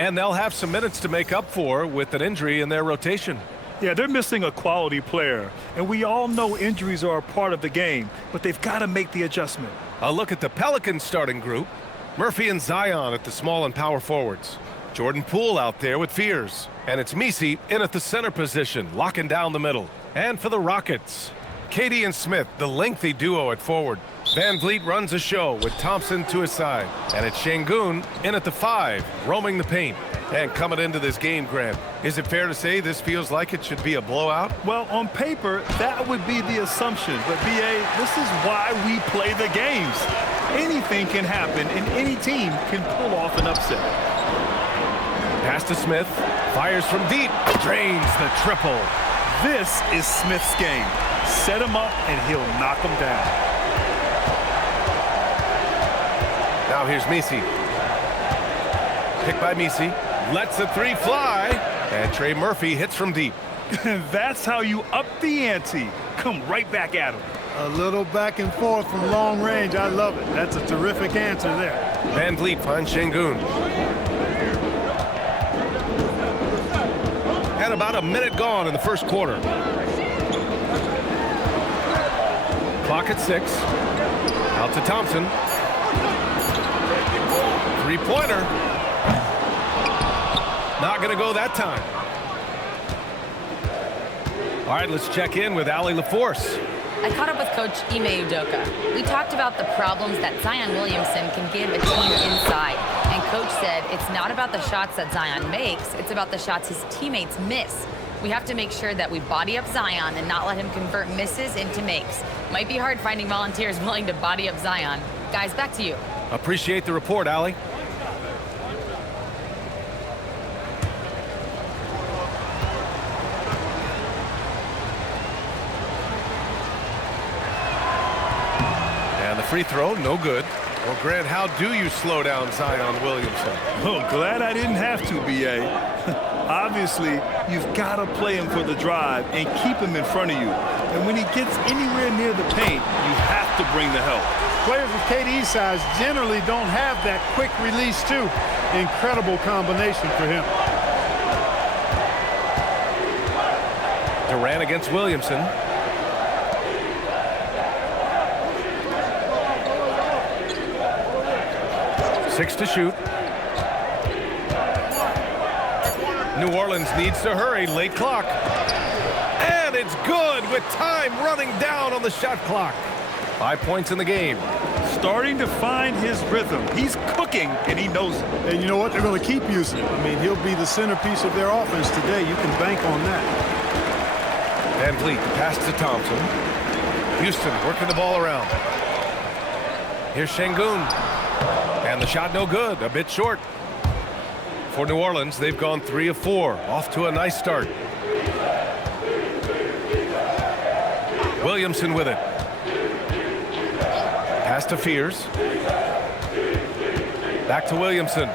And they'll have some minutes to make up for with an injury in their rotation. Yeah, they're missing a quality player, and we all know injuries are a part of the game, but they've got to make the adjustment. A look at the Pelicans starting group. Murphy and Zion at the small and power forwards. Jordan Poole out there with Fears. And it's Messi in at the center position, locking down the middle. And for the Rockets, Katie and Smith, the lengthy duo at forward. Van Vliet runs a show with Thompson to his side. And it's Şengün in at the 5, roaming the paint. And coming into this game, Grant, is it fair to say this feels like it should be a blowout? Well, on paper, that would be the assumption. But, B.A., this is why we play the games. Anything can happen, and any team can pull off an upset. Pass to Smith. Fires from deep. Drains the triple. This is Smith's game. Set him up, and he'll knock him down. Now here's Messi. Picked by Messi. Lets the 3 fly. And Trey Murphy hits from deep. That's how you up the ante. Come right back at him. A little back and forth from long range. I love it. That's a terrific answer there. Van Vliet finds Şengün. And about a minute gone in the first quarter. Clock at 6. Out to Thompson. Three-pointer. Not going to go that time. All right, let's check in with Allie LaForce. I caught up with Coach Ime Udoka. We talked about the problems that Zion Williamson can give a team inside. And Coach said it's not about the shots that Zion makes, it's about the shots his teammates miss. We have to make sure that we body up Zion and not let him convert misses into makes. Might be hard finding volunteers willing to body up Zion. Guys, back to you. Appreciate the report, Allie. Free throw, no good. Well, Grant, how do you slow down Zion Williamson? Oh, glad I didn't have to, B.A. Obviously, you've got to play him for the drive and keep him in front of you. And when he gets anywhere near the paint, you have to bring the help. Players with KD's size generally don't have that quick release, too. Incredible combination for him. Durant against Williamson. 6 to shoot. New Orleans needs to hurry. Late clock. And it's good with time running down on the shot clock. 5 points in the game. Starting to find his rhythm. He's cooking, and he knows it. And you know what? They're going to keep using him. I mean, he'll be the centerpiece of their offense today. You can bank on that. Van Vliet, the pass to Thompson. Houston working the ball around. Here's Şengün. And the shot no good, a bit short. For New Orleans, they've gone 3 of 4. Off to a nice start. Williamson with it. Pass to Fears. Back to Williamson.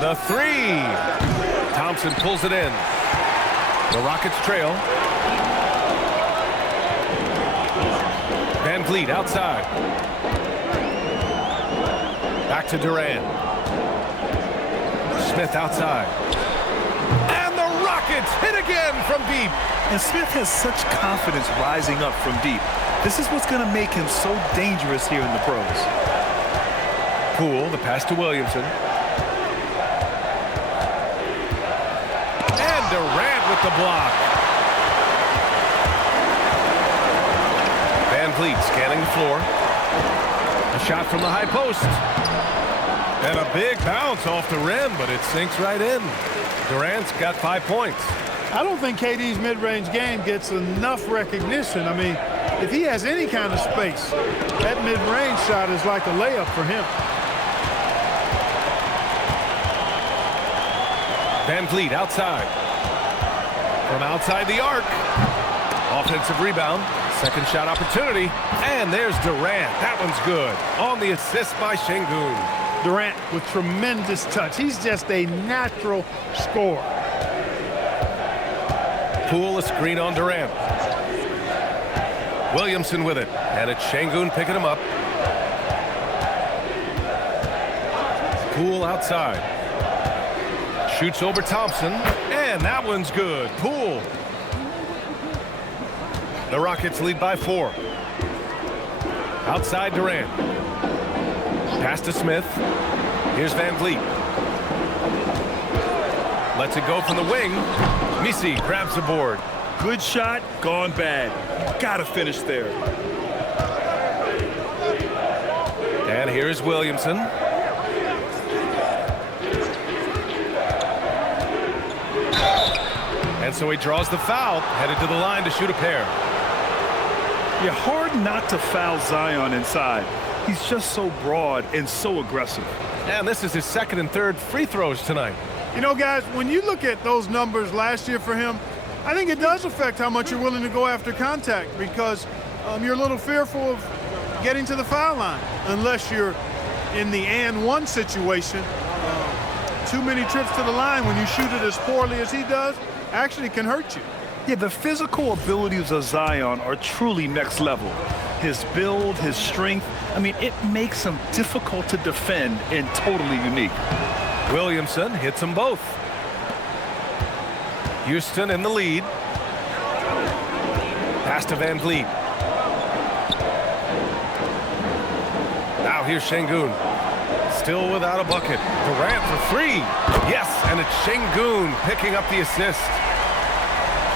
The 3. Thompson pulls it in. The Rockets trail. Van Vliet outside. Back to Durant. Smith outside. And the Rockets hit again from deep. And Smith has such confidence rising up from deep. This is what's going to make him so dangerous here in the pros. Poole, the pass to Williamson. And Durant with the block. Van Vliet scanning the floor. A shot from the high post. And a big bounce off the rim, but it sinks right in. Durant's got 5 points. I don't think KD's mid-range game gets enough recognition. I mean, if he has any kind of space, that mid-range shot is like a layup for him. Van Vliet outside. From outside the arc. Offensive rebound. Second shot opportunity. And there's Durant. That one's good. On the assist by Şengün. Durant with tremendous touch. He's just a natural scorer. Poole a screen on Durant. Williamson with it. And it's Şengün picking him up. Poole outside. Shoots over Thompson, and that one's good. Poole. The Rockets lead by 4. Outside Durant. Pass to Smith. Here's Van Vliet. Lets it go from the wing. Misi grabs the board. Good shot, gone bad. Gotta finish there. And here's Williamson. And so he draws the foul, headed to the line to shoot a pair. You're hard not to foul Zion inside. He's just so broad and so aggressive. And this is his second and third free throws tonight. You know, guys, when you look at those numbers last year for him, I think it does affect how much you're willing to go after contact because you're a little fearful of getting to the foul line unless you're in the and one situation. Too many trips to the line when you shoot it as poorly as he does actually can hurt you. Yeah, the physical abilities of Zion are truly next level. His build, his strength, I mean, it makes him difficult to defend and totally unique. Williamson hits them both. Houston in the lead. Pass to Van Vliet. Now here's Şengün. Still without a bucket. Durant for 3. Yes, and it's Şengün picking up the assist.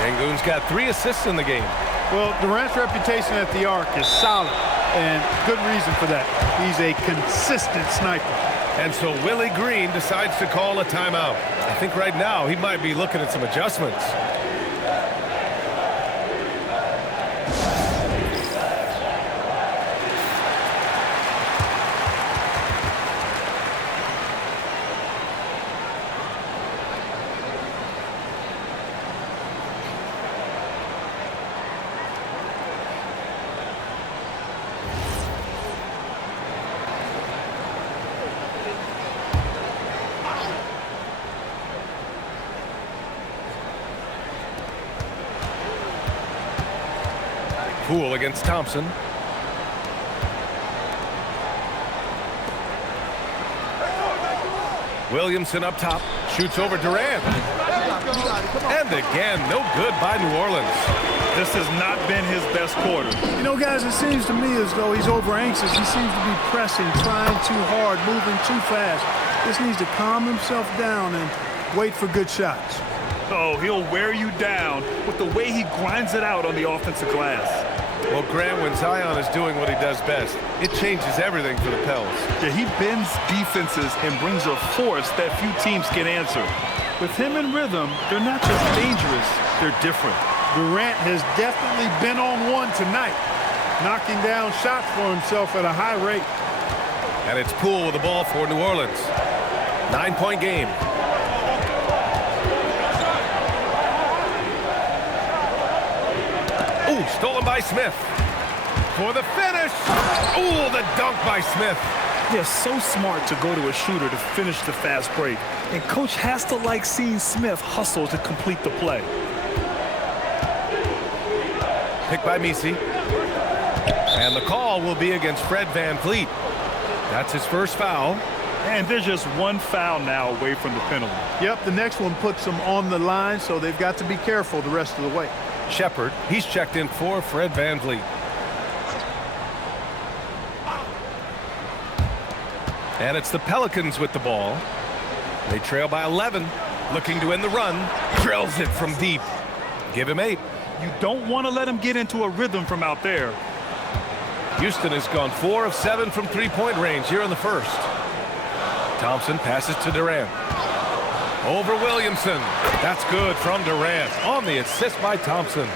Şengün's got 3 assists in the game. Well, Durant's reputation at the arc is solid, and good reason for that. He's a consistent sniper. And so Willie Green decides to call a timeout. I think right now he might be looking at some adjustments. Poole against Thompson. Williamson up top, shoots over Durant. And again, no good by New Orleans. This has not been his best quarter. You know, guys, it seems to me as though he's over anxious. He seems to be pressing, trying too hard, moving too fast. Just needs to calm himself down and wait for good shots. Oh, he'll wear you down with the way he grinds it out on the offensive glass. Well, Grant, when Zion is doing what he does best, it changes everything for the Pels. Yeah, he bends defenses and brings a force that few teams can answer. With him in rhythm, they're not just dangerous, they're different. Durant has definitely been on one tonight, knocking down shots for himself at a high rate. And it's Poole with the ball for New Orleans. 9-point game. Ooh, stolen by Smith. For the finish. Ooh, the dunk by Smith. They're so smart to go to a shooter to finish the fast break. And coach has to like seeing Smith hustle to complete the play. Picked by Misi. And the call will be against Fred Van Vliet. That's his first foul. And there's just one foul now away from the penalty. Yep, the next one puts them on the line, so they've got to be careful the rest of the way. Shepard, he's checked in for Fred Van Vliet. And it's the Pelicans with the ball. They trail by 11, looking to end the run. Drills it from deep. Give him 8. You don't want to let him get into a rhythm from out there. Houston has gone 4 of 7 from three-point range here in the first. Thompson passes to Durant. Over Williamson. That's good from Durant on the assist by Thompson.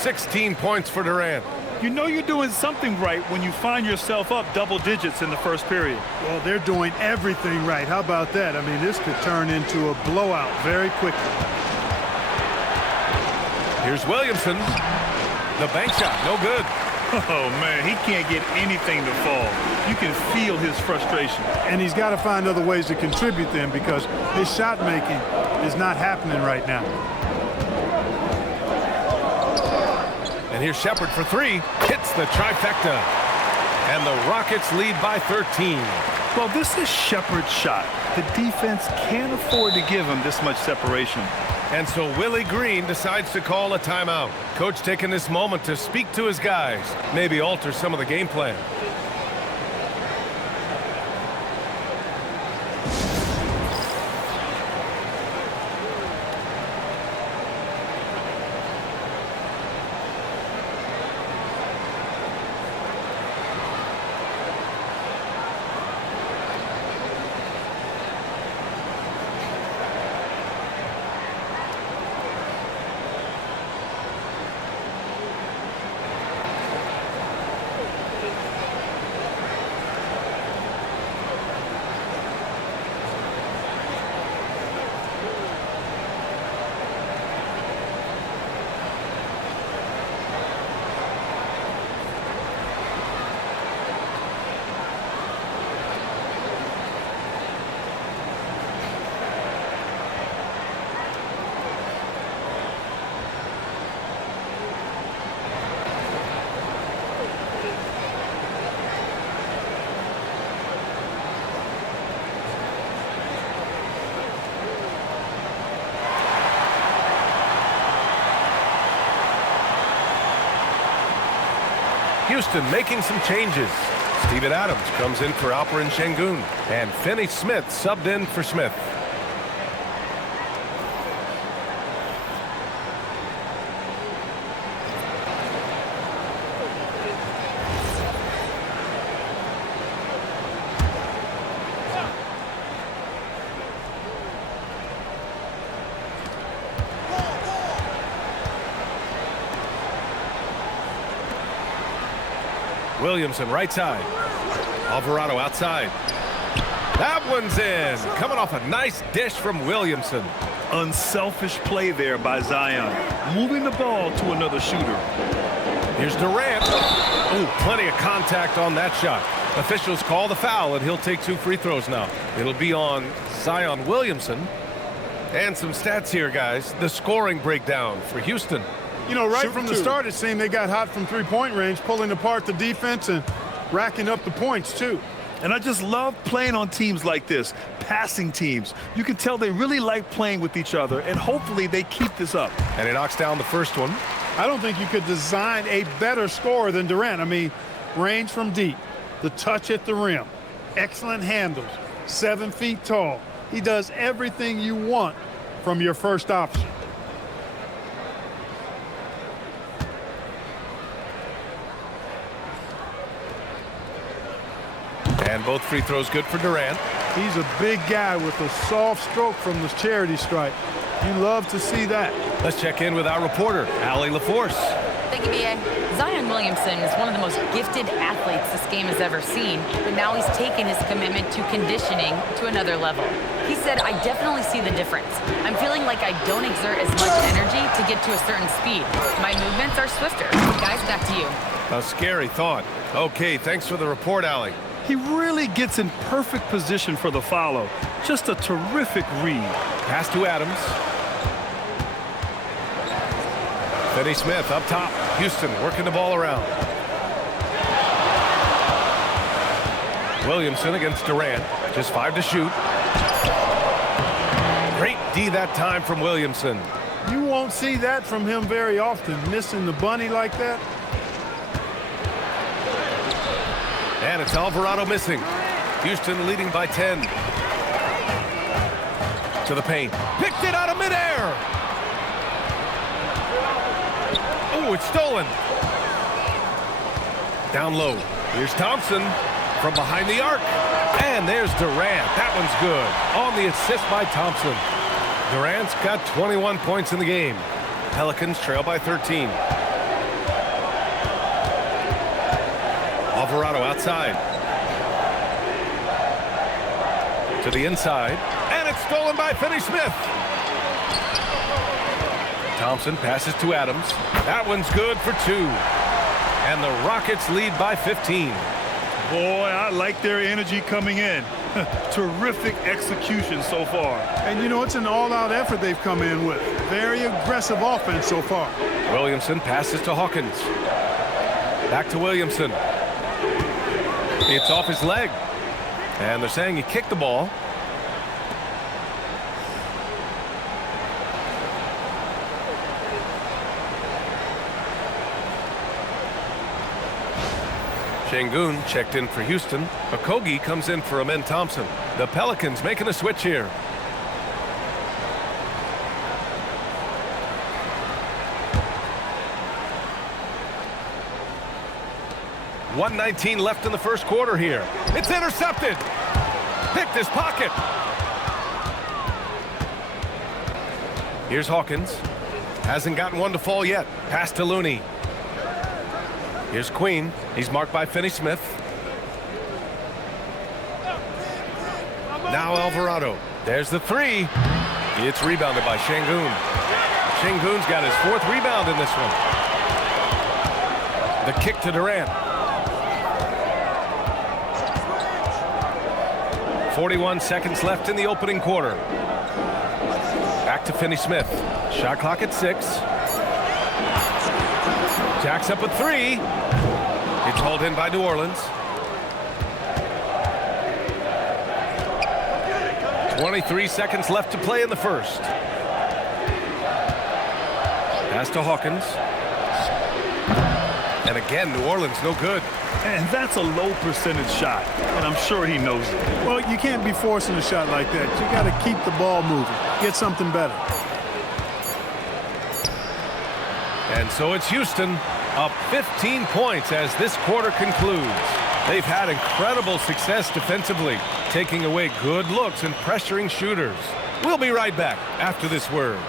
16 points for Durant. You know you're doing something right when you find yourself up double digits in the first period. Well, they're doing everything right. How about that? I mean, this could turn into a blowout very quickly. Here's Williamson. The bank shot, no good. Oh, man, he can't get anything to fall. You can feel his frustration. And he's got to find other ways to contribute then because his shot making is not happening right now. And here's Shepard for 3. Hits the trifecta. And the Rockets lead by 13. Well, this is Shepard's shot. The defense can't afford to give him this much separation. And so Willie Green decides to call a timeout. Coach taking this moment to speak to his guys, maybe alter some of the game plan. Houston making some changes. Steven Adams comes in for Alperen Şengün, and Finney Smith subbed in for Smith. Williamson right side. Alvarado outside. That one's in. Coming off a nice dish from Williamson. Unselfish play there by Zion. Moving the ball to another shooter. Here's Durant. Oh, plenty of contact on that shot. Officials call the foul, and he'll take 2 free throws now. It'll be on Zion Williamson. And some stats here, guys. The scoring breakdown for Houston. You know, right from the start, it seemed they got hot from three-point range, pulling apart the defense and racking up the points, too. And I just love playing on teams like this, passing teams. You can tell they really like playing with each other, and hopefully they keep this up. And he knocks down the first one. I don't think you could design a better scorer than Durant. I mean, range from deep, the touch at the rim, excellent handles, 7 feet tall. He does everything you want from your first option. And both free throws good for Durant. He's a big guy with a soft stroke from the charity stripe. You love to see that. Let's check in with our reporter, Allie LaForce. Thank you, B.A. Zion Williamson is one of the most gifted athletes this game has ever seen, but now he's taken his commitment to conditioning to another level. He said, I definitely see the difference. I'm feeling like I don't exert as much energy to get to a certain speed. My movements are swifter. Guys, back to you. A scary thought. Okay, thanks for the report, Allie. He really gets in perfect position for the follow. Just a terrific read. Pass to Adams. Finney Smith up top. Houston working the ball around. Williamson against Durant. Just 5 to shoot. Great D that time from Williamson. You won't see that from him very often, missing the bunny like that. And it's Alvarado missing. Houston leading by 10. To the paint. Picked it out of midair. Oh, it's stolen. Down low. Here's Thompson from behind the arc. And there's Durant. That one's good. On the assist by Thompson. Durant's got 21 points in the game. Pelicans trail by 13. Alvarado outside. To the inside. And it's stolen by Finney Smith. Thompson passes to Adams. That one's good for 2. And the Rockets lead by 15. Boy, I like their energy coming in. Terrific execution so far. And, you know, it's an all-out effort they've come in with. Very aggressive offense so far. Williamson passes to Hawkins. Back to Williamson. It's off his leg. And they're saying he kicked the ball. Şengün checked in for Houston. Okogie comes in for Amen Thompson. The Pelicans making a switch here. .119 left in the first quarter here. It's intercepted. Picked his pocket. Here's Hawkins. Hasn't gotten one to fall yet. Pass to Looney. Here's Queen. He's marked by Finney-Smith. Now Alvarado. There's the three. It's rebounded by Şengün. Şengün's got his 4th rebound in this one. The kick to Durant. 41 seconds left in the opening quarter. Back to Finney-Smith. Shot clock at 6. Jacks up a 3. It's hauled in by New Orleans. 23 seconds left to play in the first. Pass to Hawkins. And again, New Orleans no good. And that's a low percentage shot, and I'm sure he knows it. Well, you can't be forcing a shot like that. You got to keep the ball moving. Get something better. And so it's Houston up 15 points as this quarter concludes. They've had incredible success defensively, taking away good looks and pressuring shooters. We'll be right back after this word.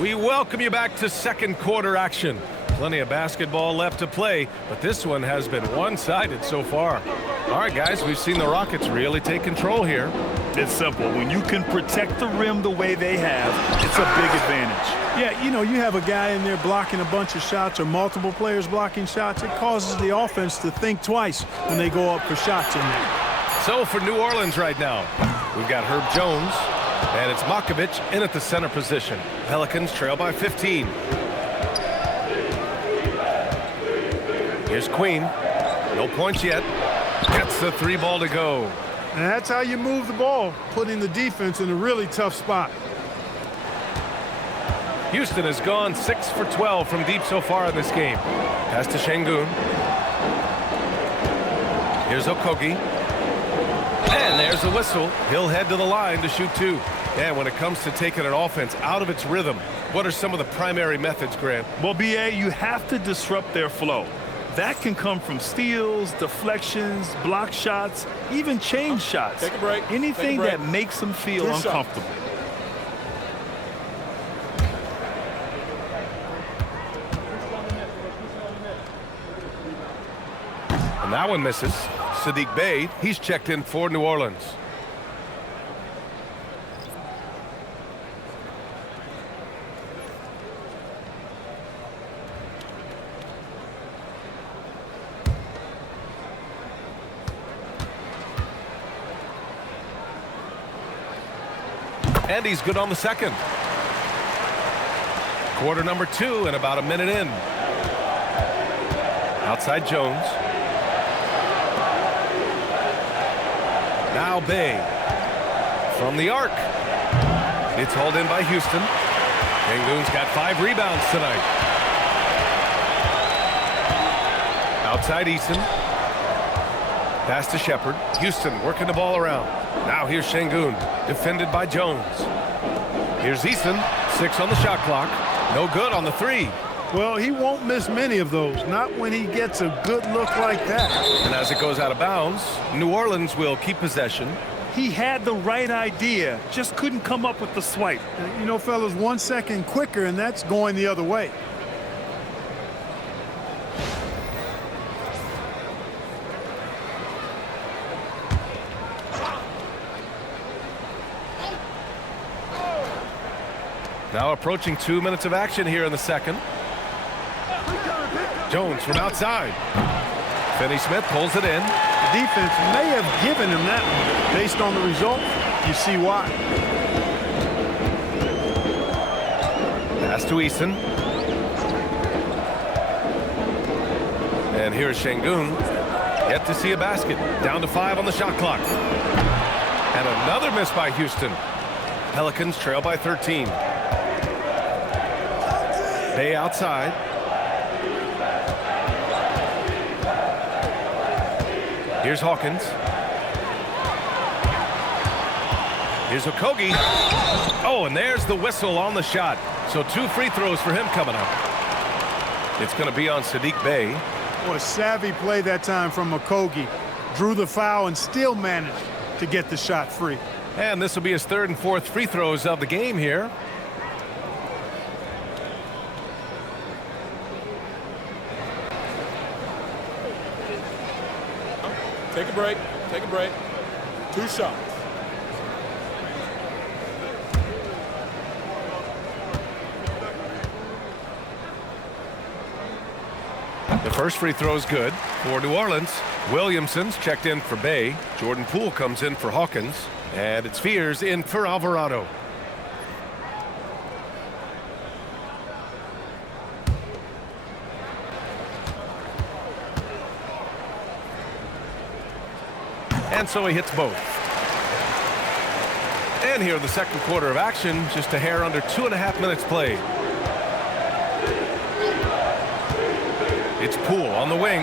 We welcome you back to second quarter action. Plenty of basketball left to play, but this one has been one-sided so far. All right, guys, we've seen the Rockets really take control here. It's simple. When you can protect the rim the way they have, it's a big advantage. Yeah, you know, you have a guy in there blocking a bunch of shots or multiple players blocking shots. It causes the offense to think twice when they go up for shots in there. So for New Orleans right now, we've got Herb Jones, and it's Makovich in at the center position. Pelicans trail by 15. Here's Queen. No points yet. Gets the 3 ball to go. And that's how you move the ball, putting the defense in a really tough spot. Houston has gone 6 for 12 from deep so far in this game. Pass to Şengün. Here's Okogie. And there's the whistle. He'll head to the line to shoot 2. And when it comes to taking an offense out of its rhythm, what are some of the primary methods, Grant? Well, B.A., you have to disrupt their flow. That can come from steals, deflections, block shots, even change shots. Take a break. Anything that makes them feel uncomfortable. And that one misses. Saddiq Bey, he's checked in for New Orleans. And he's good on the second. Quarter number 2 and about a minute in. Outside Jones. Now Bey. From the arc. It's hauled in by Houston. Şengün's got 5 rebounds tonight. Outside Eason. Pass to Shepard. Houston working the ball around. Now here's Şengün, defended by Jones. Here's Eason, 6 on the shot clock. No good on the 3. Well, he won't miss many of those, not when he gets a good look like that. And as it goes out of bounds, New Orleans will keep possession. He had the right idea, just couldn't come up with the swipe. You know, fellas, 1 second quicker, and that's going the other way. Now approaching 2 minutes of action here in the second. Jones from outside. Finney-Smith pulls it in. The defense may have given him that one. Based on the result, you see why. Pass to Eason. And here's Şengün. Yet to see a basket. Down to 5 on the shot clock. And another miss by Houston. Pelicans trail by 13. Bay outside. Here's Hawkins. Here's Okogie. Oh, and there's the whistle on the shot. So 2 free throws for him coming up. It's going to be on Saddiq Bey. Boy, savvy play that time from Okogie. Drew the foul and still managed to get the shot free. And this will be his 3rd and 4th free throws of the game here. Take a break. Take a break. 2 shots. The first free throw is good for New Orleans. Williamson's checked in for Bey. Jordan Poole comes in for Hawkins. And it's Fears in for Alvarado. And so he hits both. And here in the second quarter of action, just a hair under 2.5 minutes played. It's Poole on the wing.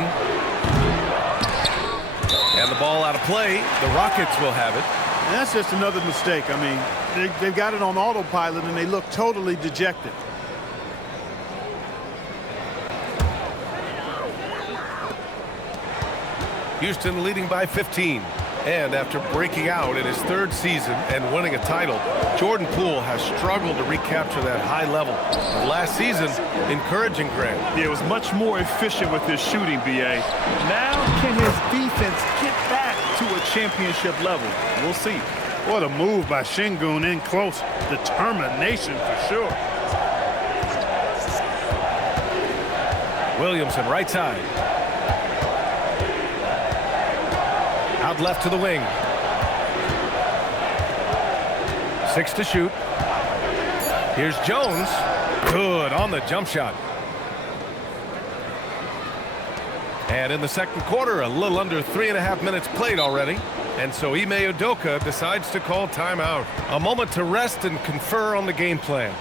And the ball out of play. The Rockets will have it. And that's just another mistake. I mean, they've got it on autopilot, and they look totally dejected. Houston leading by 15. And after breaking out in his 3rd season and winning a title, Jordan Poole has struggled to recapture that high level. But last season, encouraging Grant. He was much more efficient with his shooting, B.A. Now, can his defense get back to a championship level? We'll see. What a move by Şengün in close. Determination for sure. Williamson right side. Out left to the wing. 6 to shoot. Here's Jones. Good on the jump shot. And in the second quarter, a little under 3.5 minutes played already. And so Ime Udoka decides to call timeout. A moment to rest and confer on the game plan.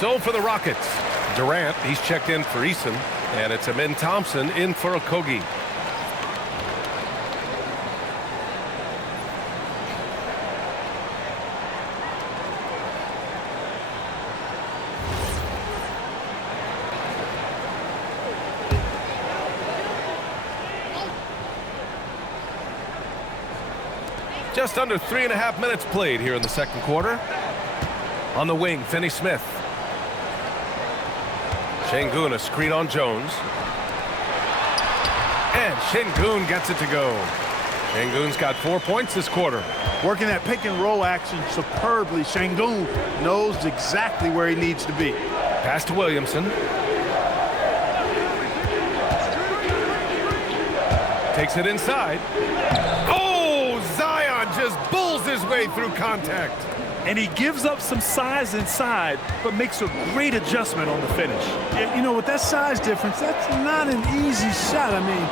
So for the Rockets, Durant, he's checked in for Eason, and it's Amin Thompson in for Okogie. Just under 3.5 minutes played here in the second quarter. On the wing, Finney Smith. Şengün, a screen on Jones. And Şengün gets it to go. Şengün's got 4 points this quarter. Working that pick and roll action superbly. Şengün knows exactly where he needs to be. Pass to Williamson. Takes it inside. Oh, Zion just bulls his way through contact. And he gives up some size inside, but makes a great adjustment on the finish. Yeah, you know, with that size difference, that's not an easy shot. I mean,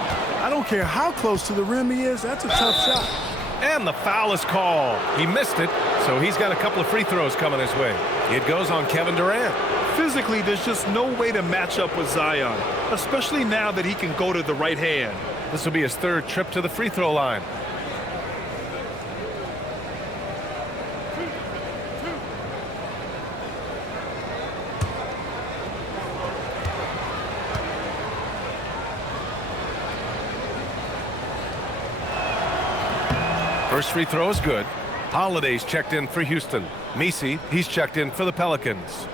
I don't care how close to the rim he is, that's a tough shot. And the foul is called. He missed it, so he's got a couple of free throws coming his way. It goes on Kevin Durant. Physically, there's just no way to match up with Zion, especially now that he can go to the right hand. This will be his third trip to the free throw line. First free throw is good. Holiday's checked in for Houston. Messi, he's checked in for the Pelicans.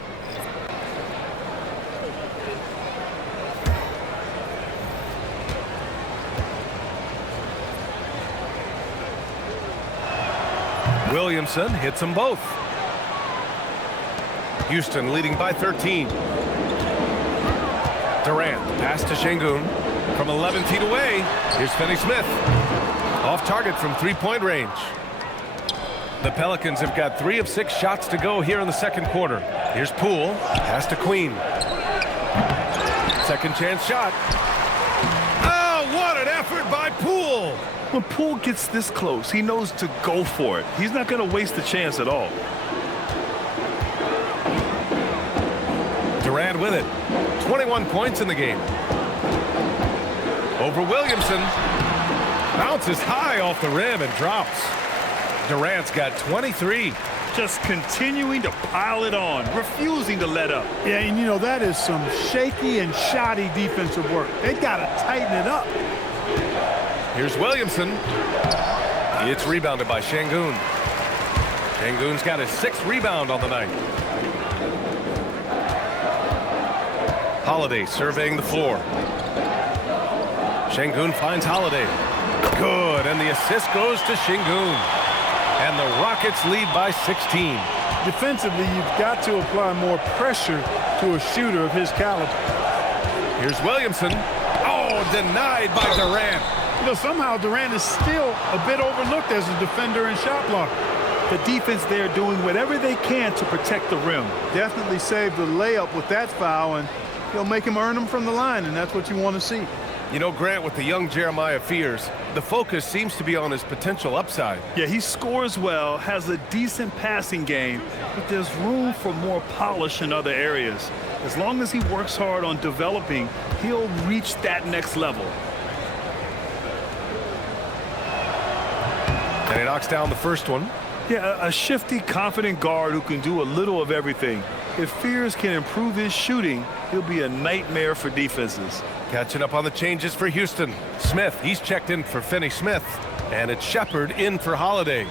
Williamson hits them both. Houston leading by 13. Durant, pass to Şengün. From 11 feet away, here's Finney Smith. Off target from three-point range. The Pelicans have got 3 of 6 shots to go here in the second quarter. Here's Poole, pass to Queen. Second chance shot. Oh, what an effort by Poole! When Poole gets this close, he knows to go for it. He's not going to waste the chance at all. Durant with it. 21 points in the game. Over Williamson. Bounces high off the rim and drops. Durant's got 23. Just continuing to pile it on, refusing to let up. Yeah, and you know, that is some shaky and shoddy defensive work. They got to tighten it up. Here's Williamson. It's rebounded by Şengün. Şengün's got his 6th rebound on the night. Holiday surveying the floor. Şengün finds Holiday. Good, and the assist goes to Şengün. And the Rockets lead by 16. Defensively, you've got to apply more pressure to a shooter of his caliber. Here's Williamson. Oh, denied by Durant. You know, somehow Durant is still a bit overlooked as a defender and shot blocker. The defense there doing whatever they can to protect the rim. Definitely saved the layup with that foul, and he'll make him earn them from the line, and that's what you want to see. You know, Grant, with the young Jeremiah Fears, the focus seems to be on his potential upside. Yeah, he scores well, has a decent passing game, but there's room for more polish in other areas. As long as he works hard on developing, he'll reach that next level. And he knocks down the first one. Yeah, a shifty, confident guard who can do a little of everything. If Fears can improve his shooting, he'll be a nightmare for defenses. Catching up on the changes for Houston. Smith, he's checked in for Finney Smith. And it's Shepard in for Holiday.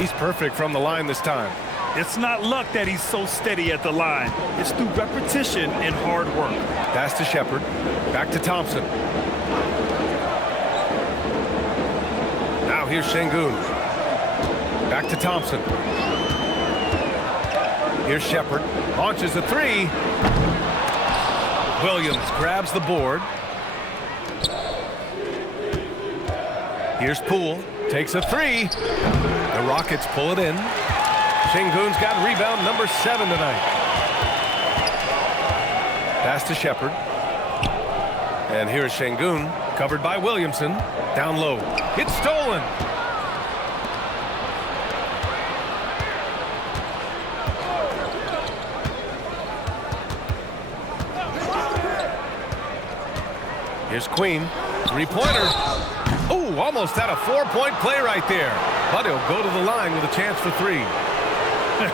He's perfect from the line this time. It's not luck that he's so steady at the line. It's through repetition and hard work. Pass to Shepard. Back to Thompson. Now here's Şengün. Back to Thompson. Here's Shepard. Launches a 3. Williams grabs the board. Here's Poole. Takes a 3. The Rockets pull it in. Şengün's got rebound number 7 tonight. Pass to Shepard. And here's Şengün, covered by Williamson. Down low. It's stolen. Here's Queen. 3-pointer. Oh, almost had a 4-point play right there. But he'll go to the line with a chance for 3.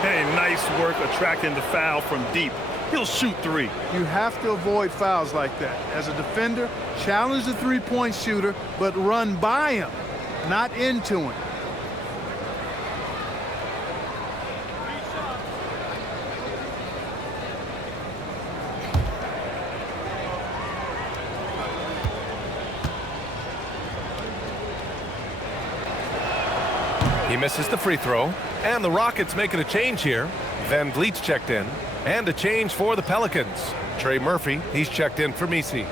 Hey, nice work attracting the foul from deep. he'll shoot three. You have to avoid fouls like that. As a defender, challenge the three-point shooter, but run by him, not into him. He misses the free throw, and the Rockets making a change here. Van Vliet's checked in, and a change for the Pelicans. Trey Murphy, he's checked in for Misi.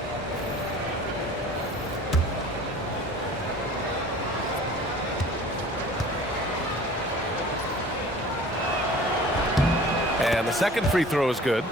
And the second free throw is good.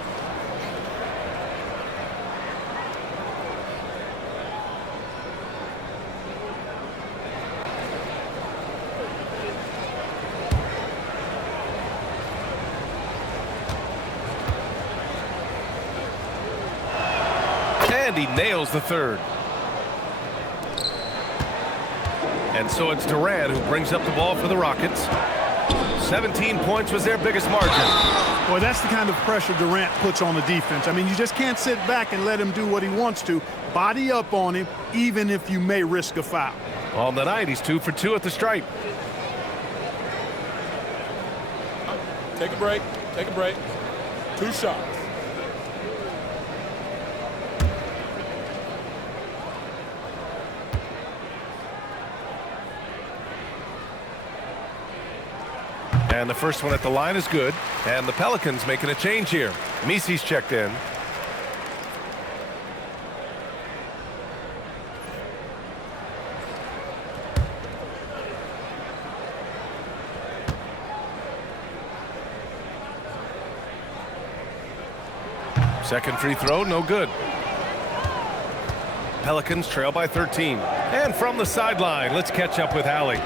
And he nails the third. And so it's Durant who brings up the ball for the Rockets. 17 points was their biggest margin. Boy, that's the kind of pressure Durant puts on the defense. I mean, you just can't sit back and let him do what he wants to. Body up on him, even if you may risk a foul. On the night, he's 2 for 2 at the stripe. Take a break. Take a break. 2 shots. And the first one at the line is good. And the Pelicans making a change here. Misi's checked in. Second free throw, no good. Pelicans trail by 13. And from the sideline, let's catch up with Hallie.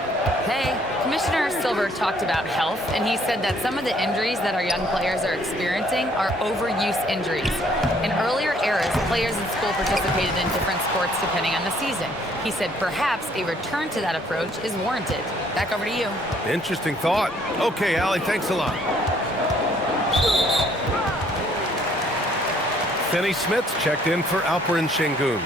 Hey, Commissioner Silver talked about health, and he said that some of the injuries that our young players are experiencing are overuse injuries. In earlier eras, players in school participated in different sports depending on the season. He said perhaps a return to that approach is warranted. Back over to you. Interesting thought. Okay, Hallie, thanks a lot. Finney Smith's checked in for Alperen Şengün.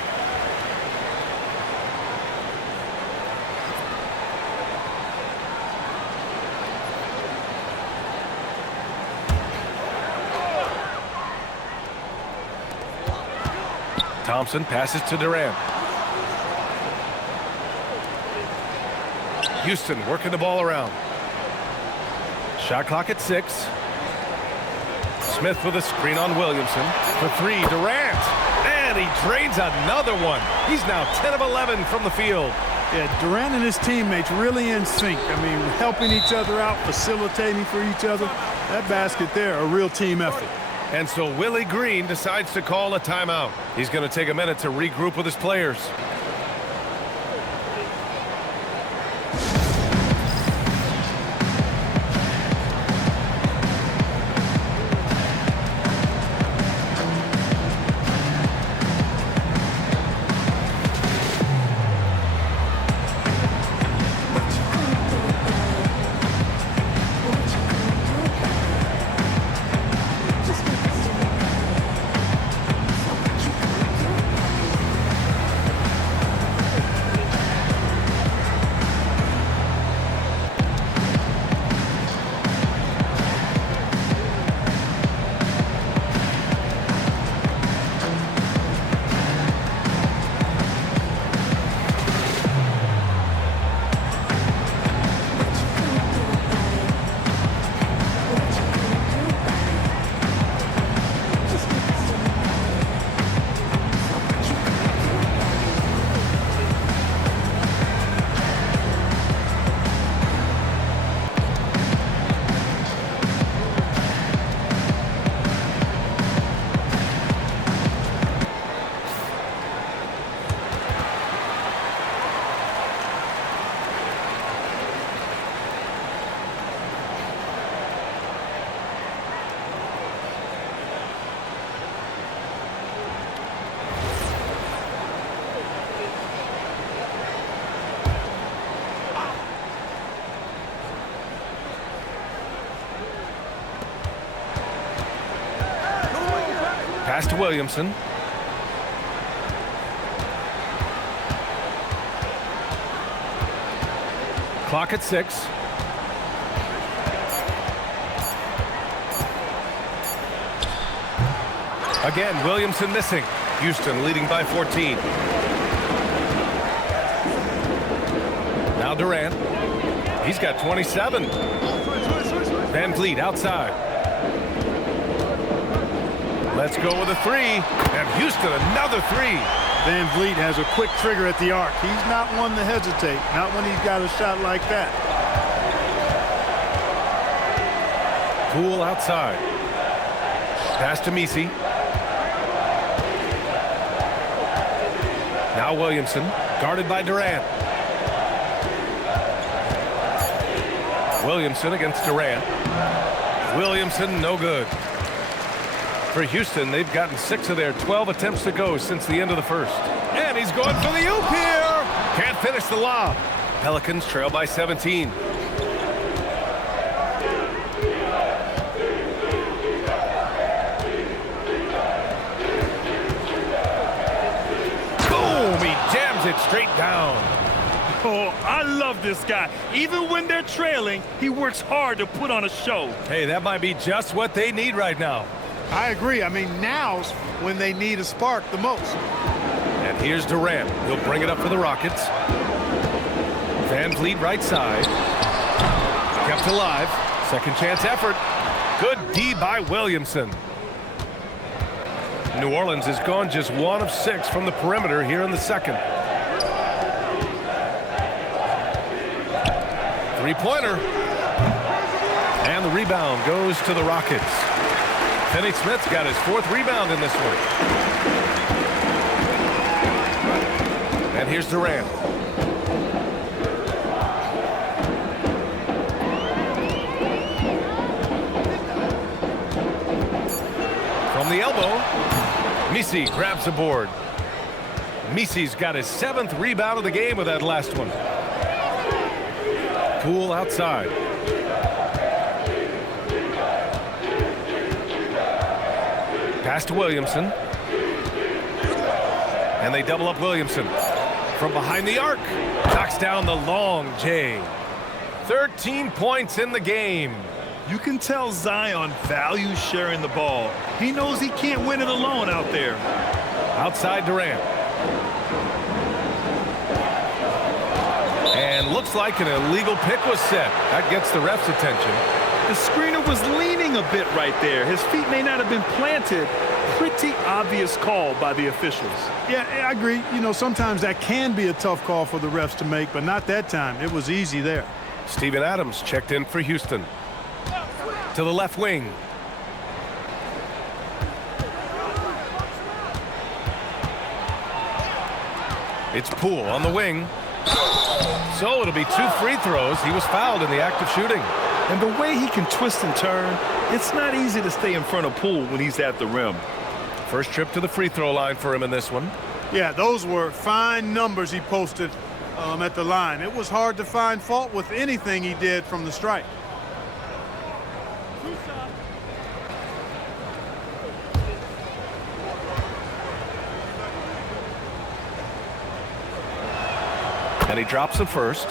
Thompson passes to Durant. Houston working the ball around. Shot clock at 6. Smith with a screen on Williamson. For 3, Durant. And he drains another one. He's now 10 of 11 from the field. Yeah, Durant and his teammates really in sync. I mean, helping each other out, facilitating for each other. That basket there, a real team effort. And so Willie Green decides to call a timeout. He's going to take a minute to regroup with his players. Pass to Williamson. Clock at 6. Again, Williamson missing. Houston leading by 14. Now Durant. He's got 27. Van Vliet outside. Let's go with a 3. And Houston another 3. Van Vliet has a quick trigger at the arc. He's not one to hesitate. Not when he's got a shot like that. Poole outside. Pass to Misi. Now Williamson, guarded by Durant. Williamson against Durant. Williamson, no good. For Houston, they've gotten 6 of their 12 attempts to go since the end of the first. And he's going for the oop here. Can't finish the lob. Pelicans trail by 17. Boom! He jams it straight down. Oh, I love this guy. Even when they're trailing, he works hard to put on a show. Hey, that might be just what they need right now. I agree. I mean, now's when they need a spark the most. And here's Durant. He'll bring it up for the Rockets. Van Vliet right side. Kept alive. Second chance effort. Good D by Williamson. New Orleans has gone just 1 of 6 from the perimeter here in the second. Three-pointer. And the rebound goes to the Rockets. Finney Smith's got his 4th rebound in this one. And here's Durant. From the elbow, Misi grabs the board. Misi's got his 7th rebound of the game with that last one. Poole outside. Pass to Williamson. And they double up Williamson. From behind the arc. Knocks down the long J. 13 points in the game. You can tell Zion values sharing the ball. He knows he can't win it alone out there. Outside Durant. And looks like an illegal pick was set. That gets the ref's attention. The screener was leaning a bit right there. His feet may not have been planted. Pretty obvious call by the officials. Yeah, I agree. You know, sometimes that can be a tough call for the refs to make, but not that time. It was easy there. Steven Adams checked in for Houston. To the left wing. It's Poole on the wing. So it'll be 2 free throws. He was fouled in the act of shooting. And the way he can twist and turn, it's not easy to stay in front of Poole when he's at the rim. First trip to the free throw line for him in this one. Yeah, those were fine numbers he posted at the line. It was hard to find fault with anything he did from the stripe. And he drops the first.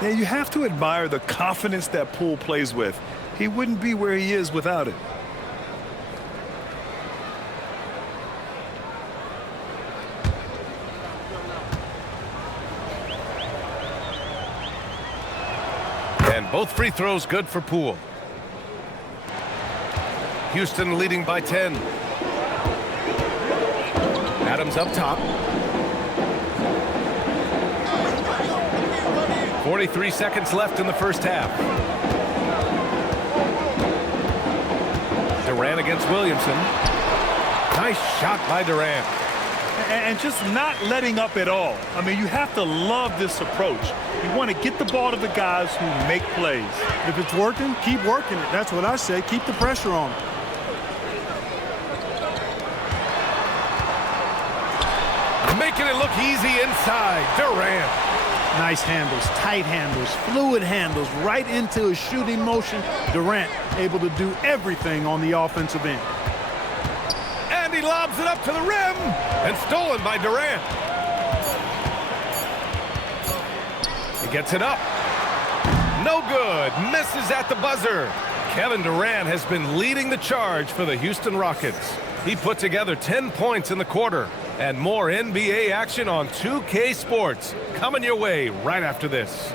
Yeah, you have to admire the confidence that Poole plays with. He wouldn't be where he is without it. And both free throws good for Poole. Houston leading by 10. Adams up top. 43 seconds left in the first half. Durant against Williamson. Nice shot by Durant. And just not letting up at all. I mean, you have to love this approach. You want to get the ball to the guys who make plays. If it's working, keep working it. That's what I say. Keep the pressure on it. Making it look easy inside. Durant. Nice handles, tight handles, fluid handles, right into his shooting motion. Durant able to do everything on the offensive end. And he lobs it up to the rim, and stolen by Durant. He gets it up. No good. Misses at the buzzer. Kevin Durant has been leading the charge for the Houston Rockets. He put together 10 points in the quarter. And more NBA action on 2K Sports coming your way right after this.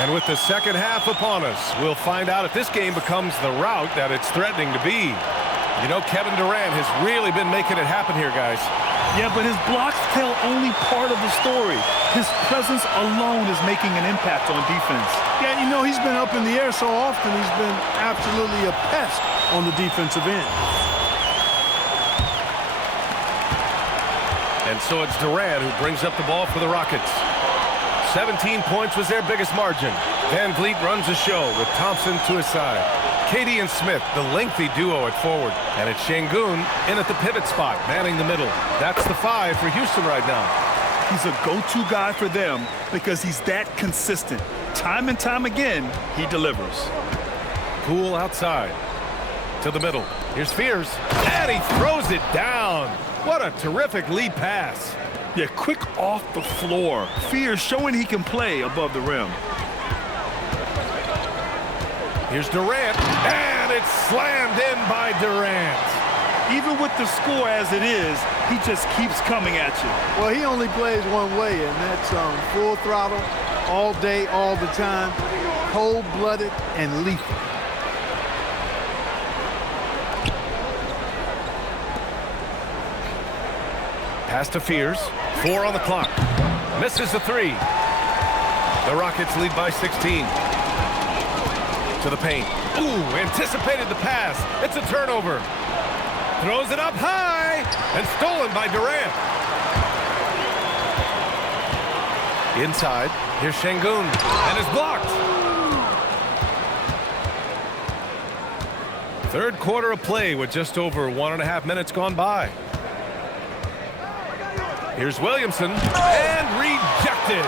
And with the second half upon us, we'll find out if this game becomes the rout that it's threatening to be. You know, Kevin Durant has really been making it happen here, guys. Yeah, but his blocks tell only part of the story. His presence alone is making an impact on defense. Yeah, you know, he's been up in the air so often, he's been absolutely a pest on the defensive end. And so it's Durant who brings up the ball for the Rockets. 17 points was their biggest margin. Van Vliet runs the show with Thompson to his side. Katie and Smith, the lengthy duo at forward. And it's Şengün in at the pivot spot, manning the middle. That's the 5 for Houston right now. He's a go-to guy for them because he's that consistent. Time and time again, he delivers. Poole outside. To the middle. Here's Fears. And he throws it down. What a terrific lead pass. Yeah, quick off the floor. Fears showing he can play above the rim. Here's Durant, and it's slammed in by Durant. Even with the score as it is, he just keeps coming at you. Well, he only plays one way, and that's full throttle, all day, all the time, cold-blooded and lethal. Pass to Fears. 4 on the clock. Misses the 3. The Rockets lead by 16. To the paint. Ooh, anticipated the pass. It's a turnover. Throws it up high and stolen by Durant. Inside. Here's Şengün and is blocked. Third quarter of play with just over 1.5 minutes gone by. Here's Williamson, and rejected.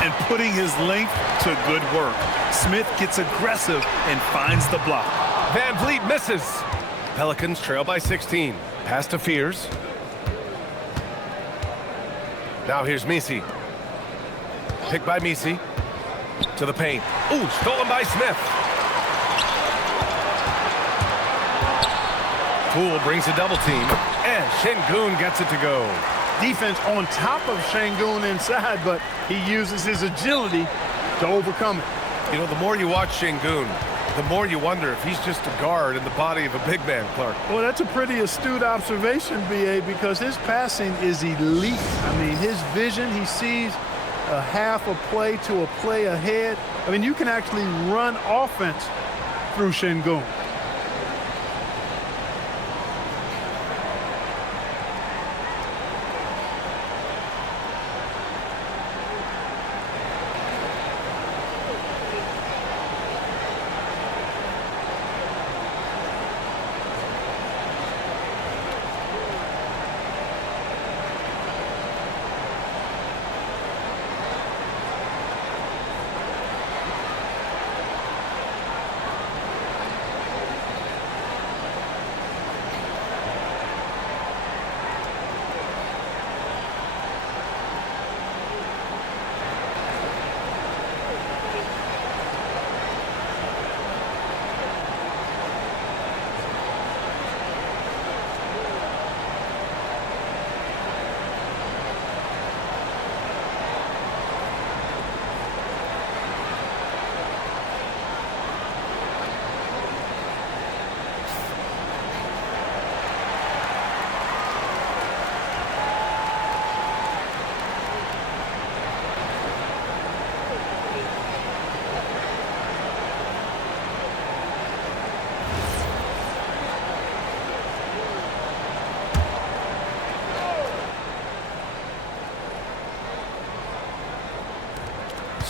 And putting his length to good work. Smith gets aggressive and finds the block. Van Vliet misses. Pelicans trail by 16. Pass to Fears. Now here's Messi. Picked by Messi. To the paint. Ooh, stolen by Smith. Poole brings a double team, and Şengün gets it to go. Defense on top of Şengün inside, but he uses his agility to overcome it. You know, the more you watch Şengün, the more you wonder if he's just a guard in the body of a big man, Clark. Well, that's a pretty astute observation, B.A., because his passing is elite. I mean, his vision, he sees a half a play to a play ahead. I mean, you can actually run offense through Şengün.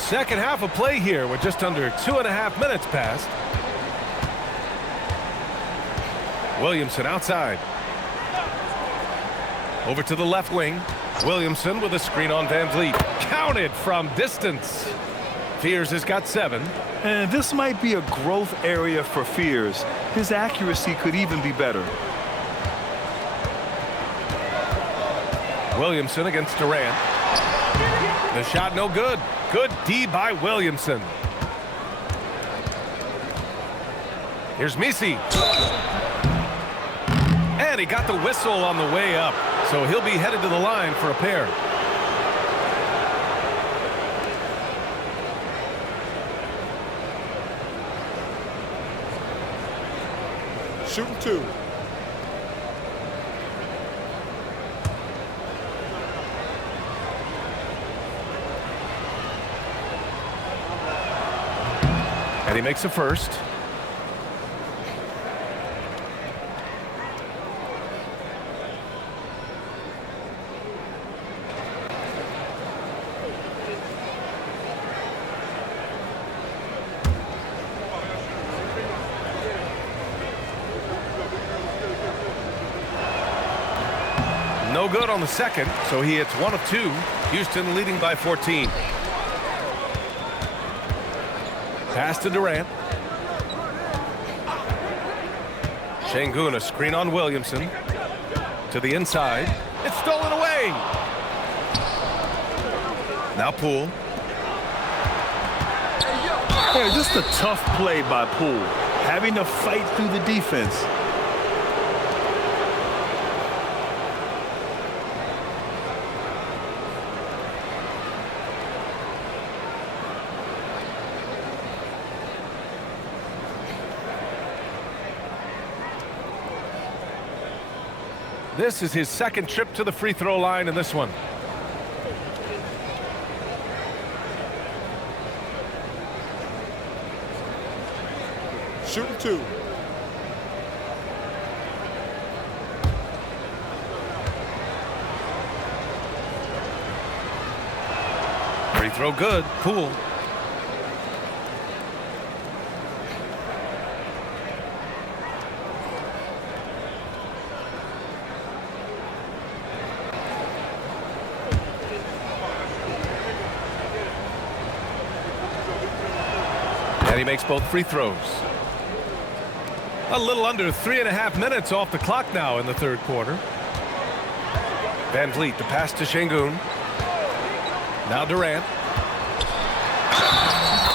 Second half of play here with just under 2.5 minutes passed. Williamson outside. Over to the left wing. Williamson with a screen on Van Vliet. Counted from distance. Fears has got 7. And this might be a growth area for Fears. His accuracy could even be better. Williamson against Durant. The shot no good. Good D by Williamson. Here's Misi. And he got the whistle on the way up. So he'll be headed to the line for a pair. Shooting 2. And he makes a first. No good on the second, so he hits 1 of 2. Houston leading by 14. Pass to Durant. Şengün, a screen on Williamson. To the inside. It's stolen away. Now Poole. Hey, just a tough play by Poole. Having to fight through the defense. This is his second trip to the free throw line in this one. Shooting 2. Free throw good. Poole. And he makes both free throws. A little under 3.5 minutes off the clock now in the third quarter. Van Vliet, the pass to Şengün. Now Durant.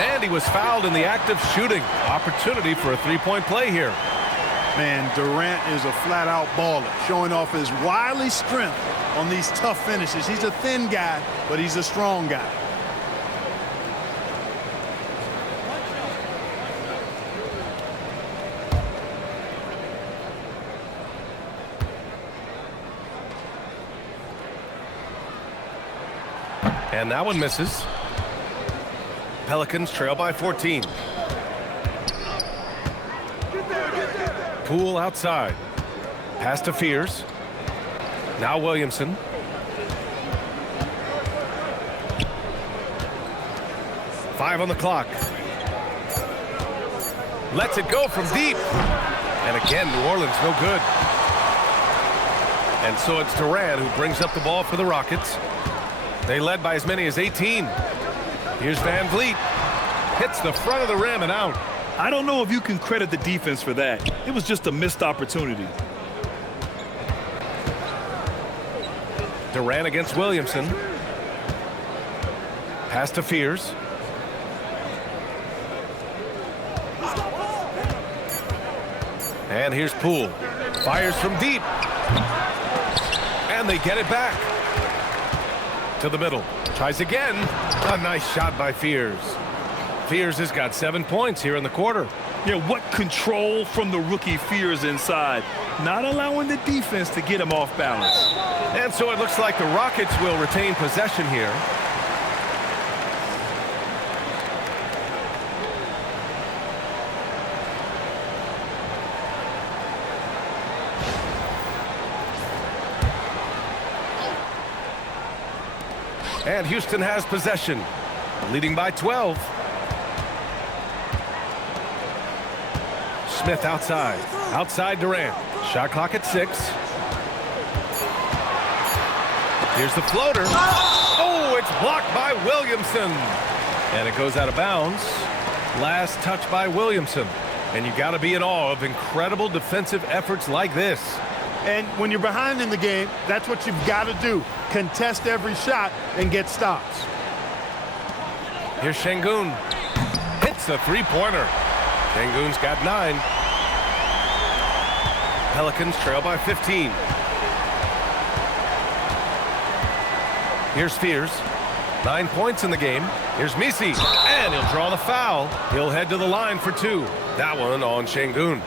And he was fouled in the act of shooting. Opportunity for a three-point play here. Man, Durant is a flat-out baller, showing off his wily strength on these tough finishes. He's a thin guy, but he's a strong guy. And that one misses. Pelicans trail by 14. Poole outside. Pass to Fears. Now Williamson. Five on the clock. Lets it go from deep. And again, New Orleans no good. And so it's Durant who brings up the ball for the Rockets. They led by as many as 18. Here's Van Vliet. Hits the front of the rim and out. I don't know if you can credit the defense for that. It was just a missed opportunity. Durant against Williamson. Pass to Fears. And here's Poole. Fires from deep. And they get it back. To the middle. Tries again. A nice shot by Fears. Fears has got 7 points here in the quarter. Yeah, what control from the rookie Fears inside. Not allowing the defense to get him off balance. And so it looks like the Rockets will retain possession here. And Houston has possession. leading by 12. Smith outside Durant. Shot clock at 6. Here's the floater. Oh, it's blocked by Williamson. And it goes out of bounds. Last touch by Williamson. And you got to be in awe of incredible defensive efforts like this. And when you're behind in the game, that's what you've got to do. Contest every shot and get stops. Here's Şengün. Hits the three-pointer. Şengün's got 9. Pelicans trail by 15. Here's Fears. 9 points in the game. Here's Misi, and he'll draw the foul. He'll head to the line for 2. That one on Şengün.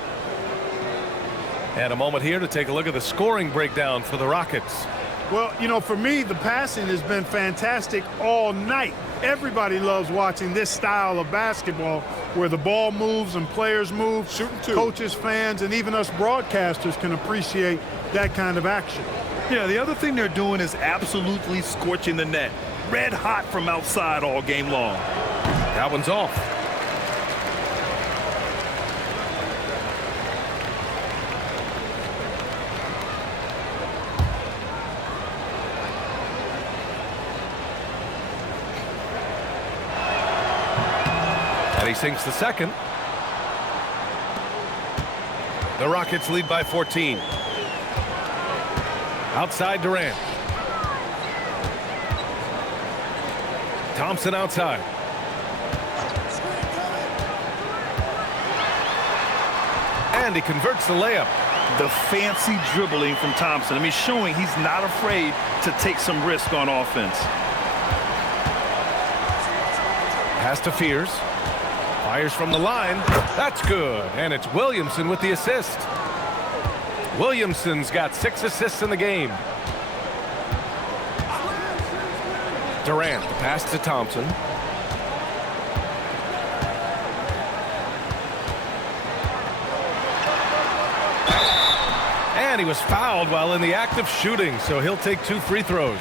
And a moment here to take a look at the scoring breakdown for the Rockets. Well, you know, for me, the passing has been fantastic all night. Everybody loves watching this style of basketball where the ball moves and players move. Shooting 2. Coaches, fans, and even us broadcasters can appreciate that kind of action. Yeah, the other thing they're doing is absolutely scorching the net. Red hot from outside all game long. That one's off. And he sinks the second. The Rockets lead by 14. Outside Durant. Thompson outside. And he converts the layup. The fancy dribbling from Thompson. I mean, showing he's not afraid to take some risk on offense. Pass to Fears. Fires from the line. That's good. And it's Williamson with the assist. Williamson's got 6 assists in the game. Durant, the pass to Thompson. And he was fouled while in the act of shooting, so he'll take 2 free throws.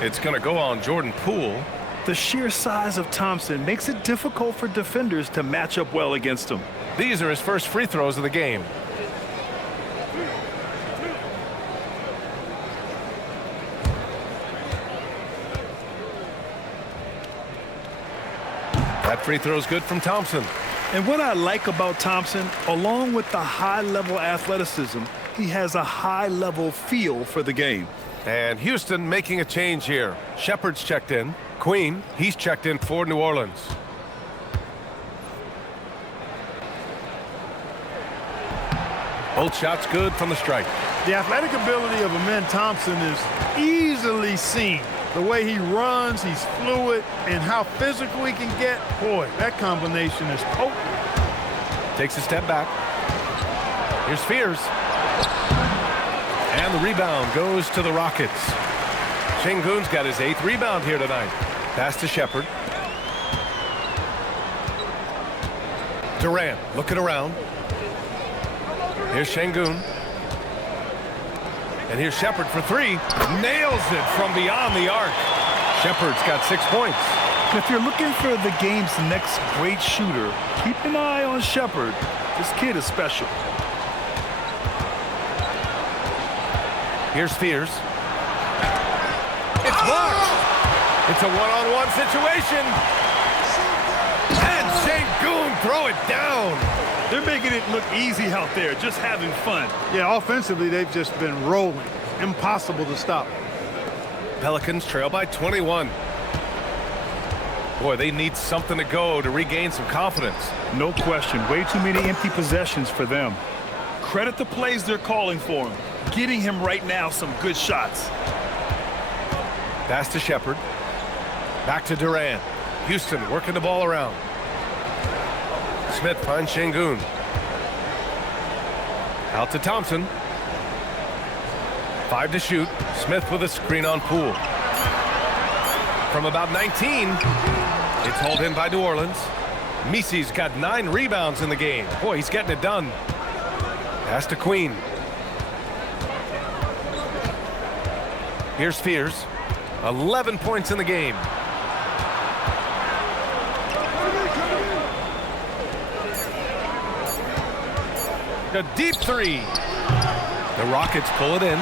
It's going to go on Jordan Poole. The sheer size of Thompson makes it difficult for defenders to match up well against him. These are his first free throws of the game. That free throw is good from Thompson. And what I like about Thompson, along with the high-level athleticism, he has a high-level feel for the game. And Houston making a change here. Shepard's checked in. Queen, he's checked in for New Orleans. Both shots good from the stripe. The athletic ability of Amen Thompson is easily seen. The way he runs, he's fluid, and how physical he can get. Boy, that combination is potent. Takes a step back. Here's Fears. And the rebound goes to the Rockets. Şengün's got his 8th rebound here tonight. Pass to Shepard. Durant looking around. Here's Şengün. And here's Shepard for 3. Nails it from beyond the arc. Shepard's got 6 points. If you're looking for the game's next great shooter, keep an eye on Shepard. This kid is special. Here's Fears. It's blocked. It's a one-on-one situation. And Şengün throw it down. They're making it look easy out there, just having fun. Yeah, offensively, they've just been rolling. Impossible to stop. Pelicans trail by 21. Boy, they need something to go to regain some confidence. No question. Way too many empty possessions for them. Credit the plays they're calling for him. Getting him right now some good shots. Pass to Shepard. Back to Durant. Houston working the ball around. Smith finds Şengün. Out to Thompson. 5 to shoot. Smith with a screen on Poole. From about 19, it's hauled in by New Orleans. Misi's got 9 rebounds in the game. Boy, he's getting it done. Pass to Queen. Here's Fears. 11 points in the game. A deep three. The Rockets pull it in.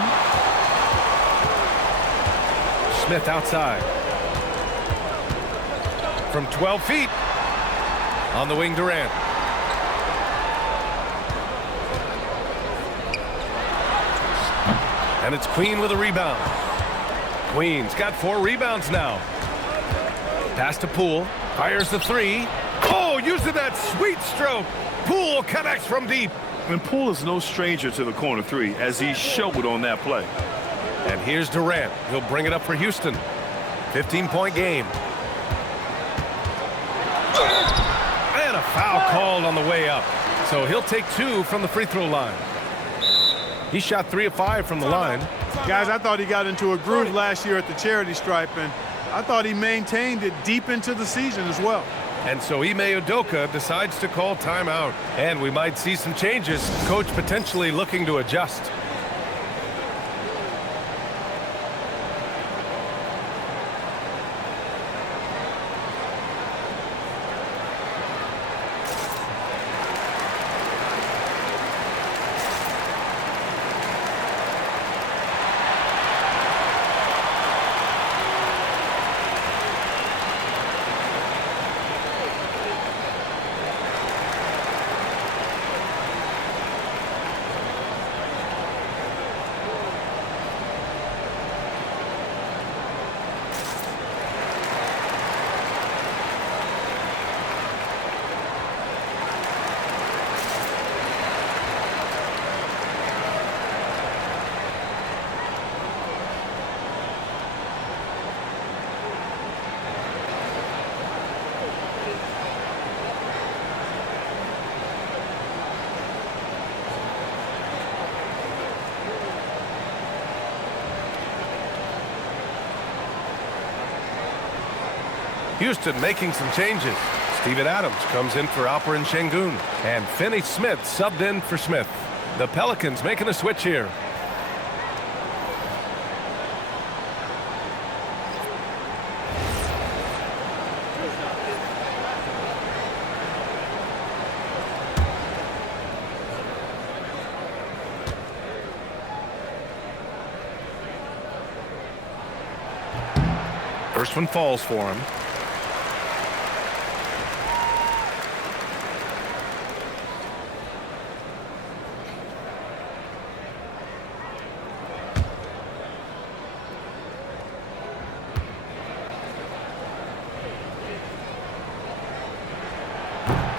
Smith outside. From 12 feet. On the wing, Durant. And it's Queen with a rebound. Queen's got 4 rebounds now. Pass to Poole. Fires the three. Oh, using that sweet stroke. Poole connects from deep. And Poole is no stranger to the corner three, as he showed on that play. And here's Durant. He'll bring it up for Houston. 15-point game. And a foul called on the way up. So he'll take 2 from the free throw line. He shot 3 of 5 from the line. Guys, I thought he got into a groove last year at the charity stripe, and I thought he maintained it deep into the season as well. And so Ime Udoka decides to call timeout. And we might see some changes. Coach potentially looking to adjust. Houston making some changes. Steven Adams comes in for Alperen Şengün. And Finney Smith subbed in for Smith. The Pelicans making a switch here. First one falls for him.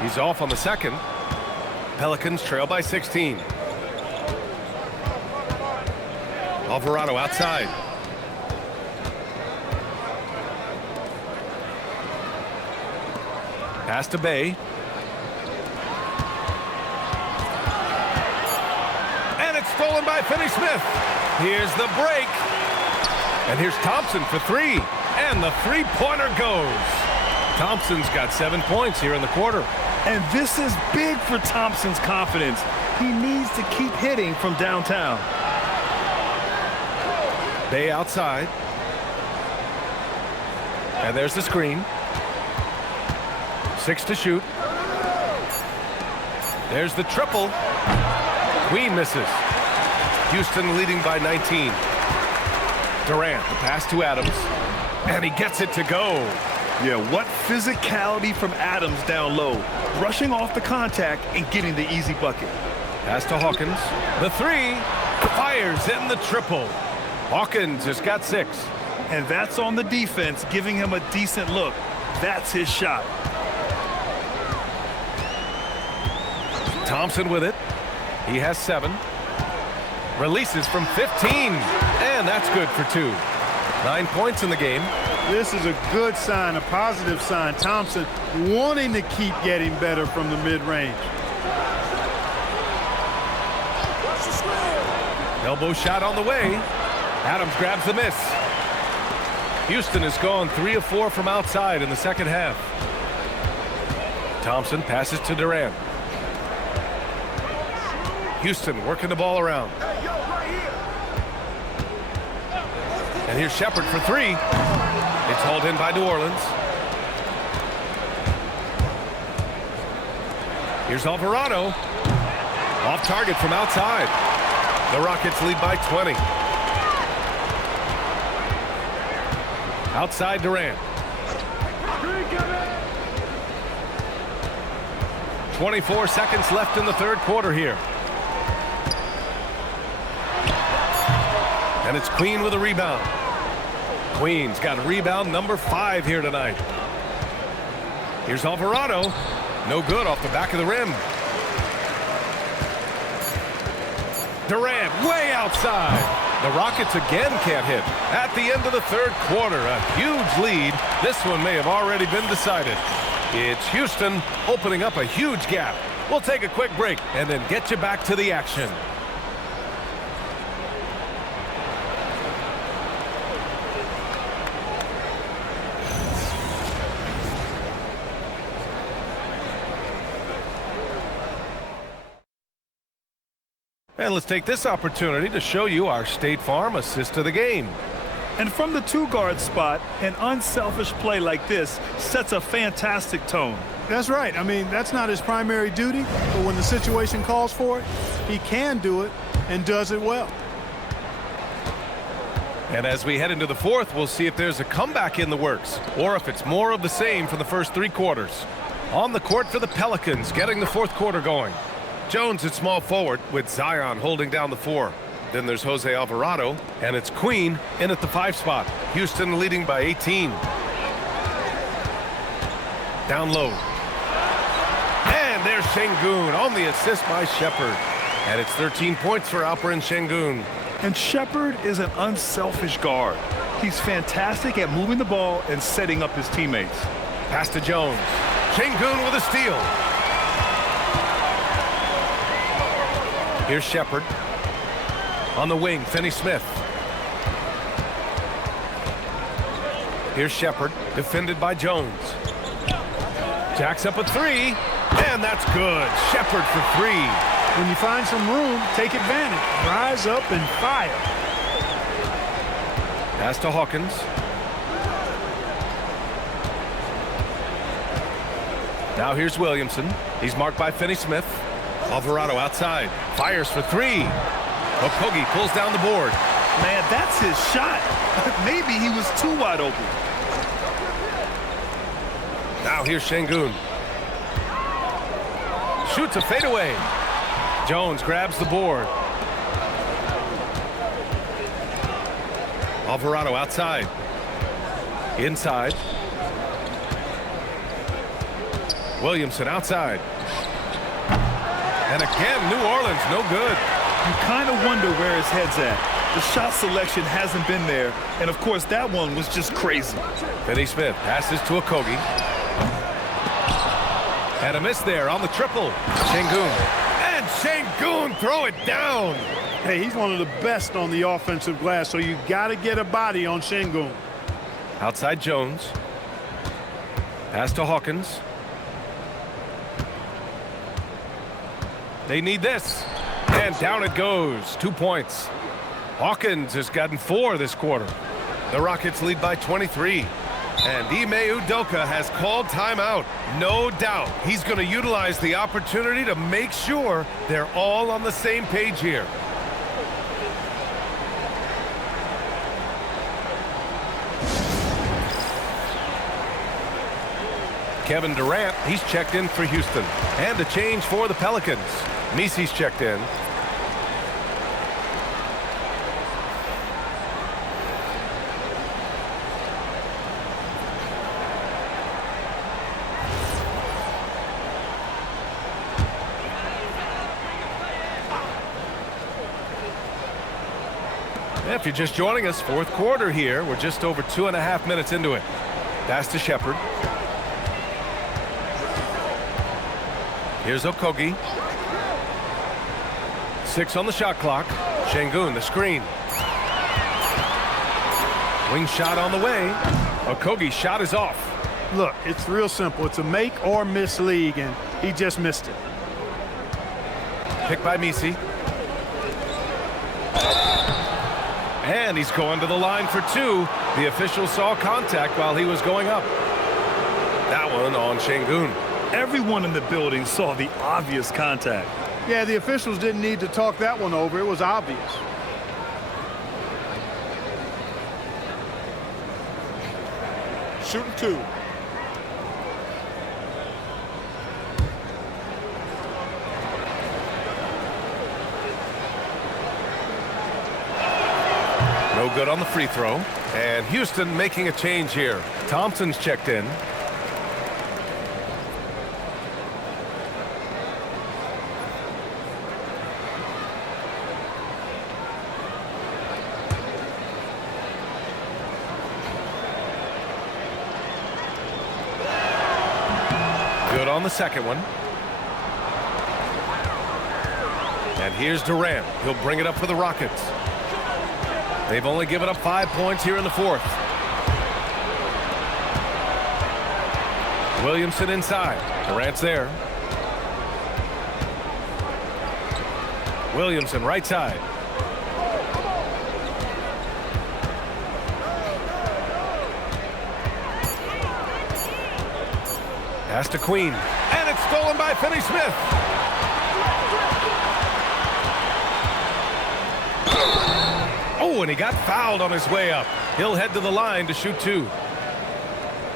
He's off on the second. Pelicans trail by 16. Alvarado outside. Pass to Bay. And it's stolen by Finney Smith. Here's the break. And here's Thompson for 3. And the three-pointer goes. Thompson's got 7 points here in the quarter. And this is big for Thompson's confidence. He needs to keep hitting from downtown. Bay outside. And there's the screen. 6 to shoot. There's the triple. Queen misses. Houston leading by 19. Durant, the pass to Adams. And he gets it to go. Yeah, what physicality from Adams down low. Brushing off the contact and getting the easy bucket. Pass to Hawkins. The 3. Fires in the triple. Hawkins has got 6. And that's on the defense, giving him a decent look. That's his shot. Thompson with it. He has 7. Releases from 15. And that's good for 2. 9 points in the game. This is a good sign, a positive sign. Thompson wanting to keep getting better from the mid-range. Elbow shot on the way. Adams grabs the miss. Houston has gone 3 of 4 from outside in the second half. Thompson passes to Durant. Houston working the ball around. And here's Shepherd for 3. It's hauled in by New Orleans. Here's Alvarado. Off target from outside. The Rockets lead by 20. Outside Durant. 24 seconds left in the third quarter here. And it's Queen with a rebound. Queen's got rebound number 5 here tonight. Here's Alvarado. No good off the back of the rim. Durant way outside. The Rockets again can't hit. At the end of the third quarter, a huge lead. This one may have already been decided. It's Houston opening up a huge gap. We'll take a quick break and then get you back to the action. And let's take this opportunity to show you our State Farm assist of the game. And from the two-guard spot, an unselfish play like this sets a fantastic tone. That's right. I mean, that's not his primary duty, but when the situation calls for it, he can do it and does it well. And as we head into the fourth, we'll see if there's a comeback in the works or if it's more of the same for the first 3 quarters. On the court for the Pelicans, getting the fourth quarter going. Jones at small forward with Zion holding down the 4. Then there's Jose Alvarado, and it's Queen in at the 5 spot. Houston leading by 18. Down low. And there's Şengün on the assist by Shepherd. And it's 13 points for Alperen Şengün. And Shepherd is an unselfish guard. He's fantastic at moving the ball and setting up his teammates. Pass to Jones. Şengün with a steal. Here's Shepherd. On the wing, Finney-Smith. Here's Shepherd, defended by Jones. Jacks up a 3, and that's good. Shepherd for 3. When you find some room, take advantage. Rise up and fire. Pass to Hawkins. Now here's Williamson. He's marked by Finney-Smith. Alvarado outside. Fires for 3. Okogie pulls down the board. Man, that's his shot. Maybe he was too wide open. Now here's Şengün. Shoots a fadeaway. Jones grabs the board. Alvarado outside. Inside. Williamson outside. And again, New Orleans no good. You kind of wonder where his head's at. The shot selection hasn't been there, and of course that one was just crazy. Finney-Smith passes to Okogie. And a miss there on the triple. Şengün. And Şengün throw it down. Hey, he's one of the best on the offensive glass, so you got to get a body on Şengün. Outside Jones. Pass to Hawkins. They need this. And down it goes. 2 points. Hawkins has gotten 4 this quarter. The Rockets lead by 23. And Ime Udoka has called timeout. No doubt he's going to utilize the opportunity to make sure they're all on the same page here. Kevin Durant, he's checked in for Houston. And a change for the Pelicans. Misi's checked in. If you're just joining us, fourth quarter here. We're just over 2.5 minutes into it. Pass to Shepherd. Here's Okogie. 6 on the shot clock. Şengün, the screen. Wing shot on the way. Okogie's shot is off. Look, it's real simple. It's a make or miss league, and he just missed it. Picked by Misi. And he's going to the line for 2. The official saw contact while he was going up. That one on Şengün. Everyone in the building saw the obvious contact. Yeah, the officials didn't need to talk that one over. It was obvious. Shooting 2. No good on the free throw. And Houston making a change here. Thompson's checked in. Good on the second one. And here's Durant. He'll bring it up for the Rockets. They've only given up 5 points here in the fourth. Williamson inside. Durant's there. Williamson right side. Pass to Queen. And it's stolen by Finney-Smith. Oh, and he got fouled on his way up. He'll head to the line to shoot 2.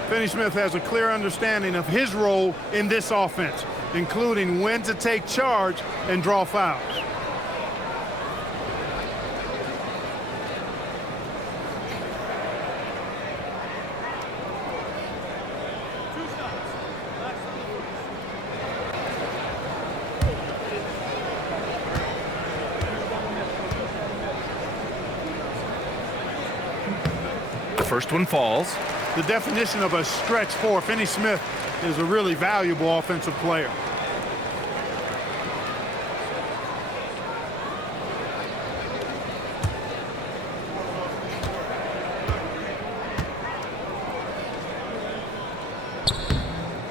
Finney-Smith has a clear understanding of his role in this offense, including when to take charge and draw fouls. First one falls. The definition of a stretch 4. Finney-Smith is a really valuable offensive player.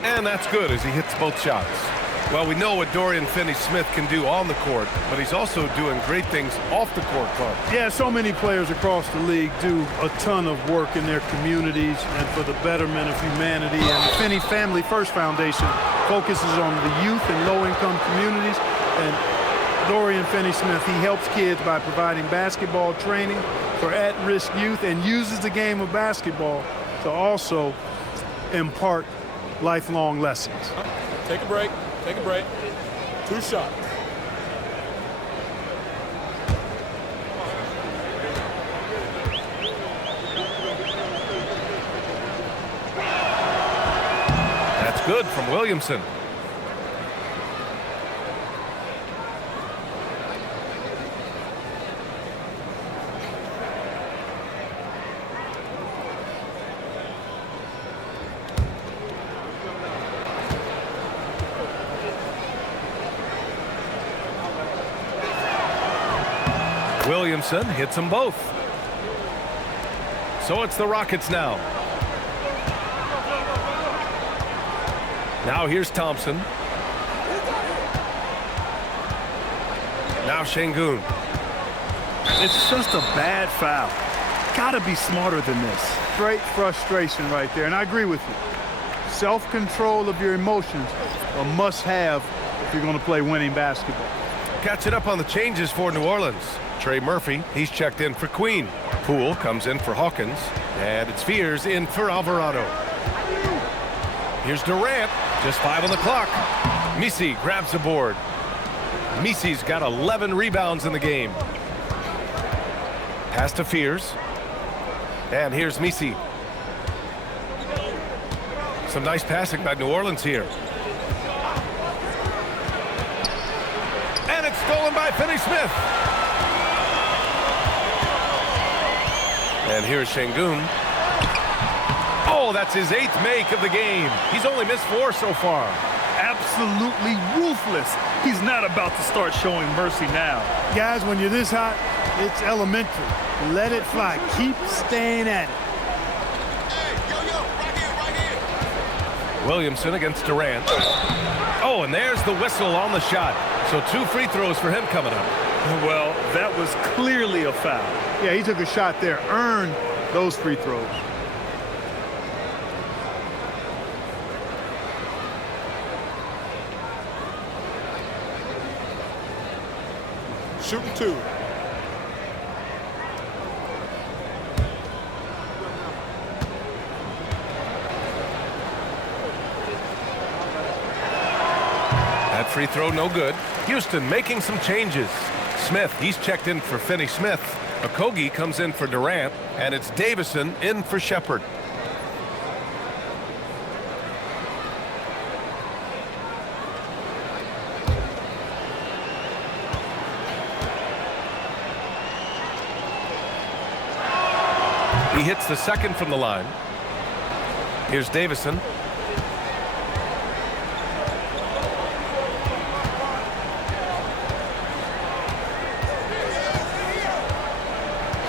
And that's good as he hits both shots. Well, we know what Dorian Finney-Smith can do on the court, but he's also doing great things off the court, Clark. Yeah, so many players across the league do a ton of work in their communities and for the betterment of humanity. And the Finney Family First Foundation focuses on the youth and low-income communities. And Dorian Finney-Smith, he helps kids by providing basketball training for at-risk youth and uses the game of basketball to also impart lifelong lessons. Take a break. Take a break. 2 shots. That's good from Williamson. Williamson hits them both. So it's the Rockets now. Now here's Thompson. Now Şengün. It's just a bad foul. Gotta be smarter than this. Great frustration right there, and I agree with you. Self-control of your emotions, a must-have if you're going to play winning basketball. Catching up on the changes for New Orleans. Trey Murphy, he's checked in for Queen. Poole comes in for Hawkins. And it's Fears in for Alvarado. Here's Durant, just 5 on the clock. Misi grabs the board. Misi's got 11 rebounds in the game. Pass to Fears. And here's Misi. Some nice passing by New Orleans here. And it's stolen by Finney-Smith. And here's Şengün. Oh, that's his 8th make of the game. He's only missed 4 so far. Absolutely ruthless. He's not about to start showing mercy now. Guys, when you're this hot, it's elementary. Let it fly. Keep staying at it. Williamson against Durant. Oh, and there's the whistle on the shot. So 2 free throws for him coming up. Well, that was clearly a foul. Yeah, he took a shot there, earned those free throws. Shooting 2. That free throw no good. Houston making some changes. Smith, he's checked in for Finney Smith. Okogie comes in for Durant, and it's Davison in for Shepherd. He hits the second from the line. Here's Davison.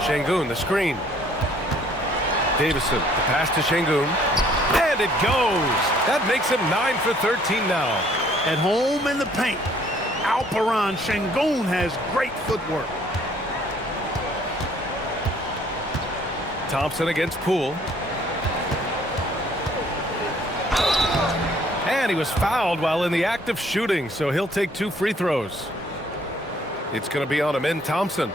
Şengün, the screen. Davison, the pass to Şengün. And it goes. That makes him 9 for 13 now. At home in the paint, Alperen Şengün has great footwork. Thompson against Poole. And he was fouled while in the act of shooting, so he'll take 2 free throws. It's going to be on Amin Thompson.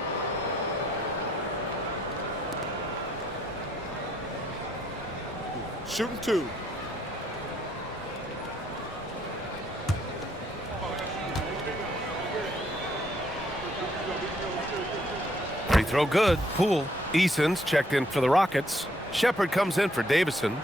Shooting 2. Free throw good. Poole. Eason's checked in for the Rockets. Shepherd comes in for Davison.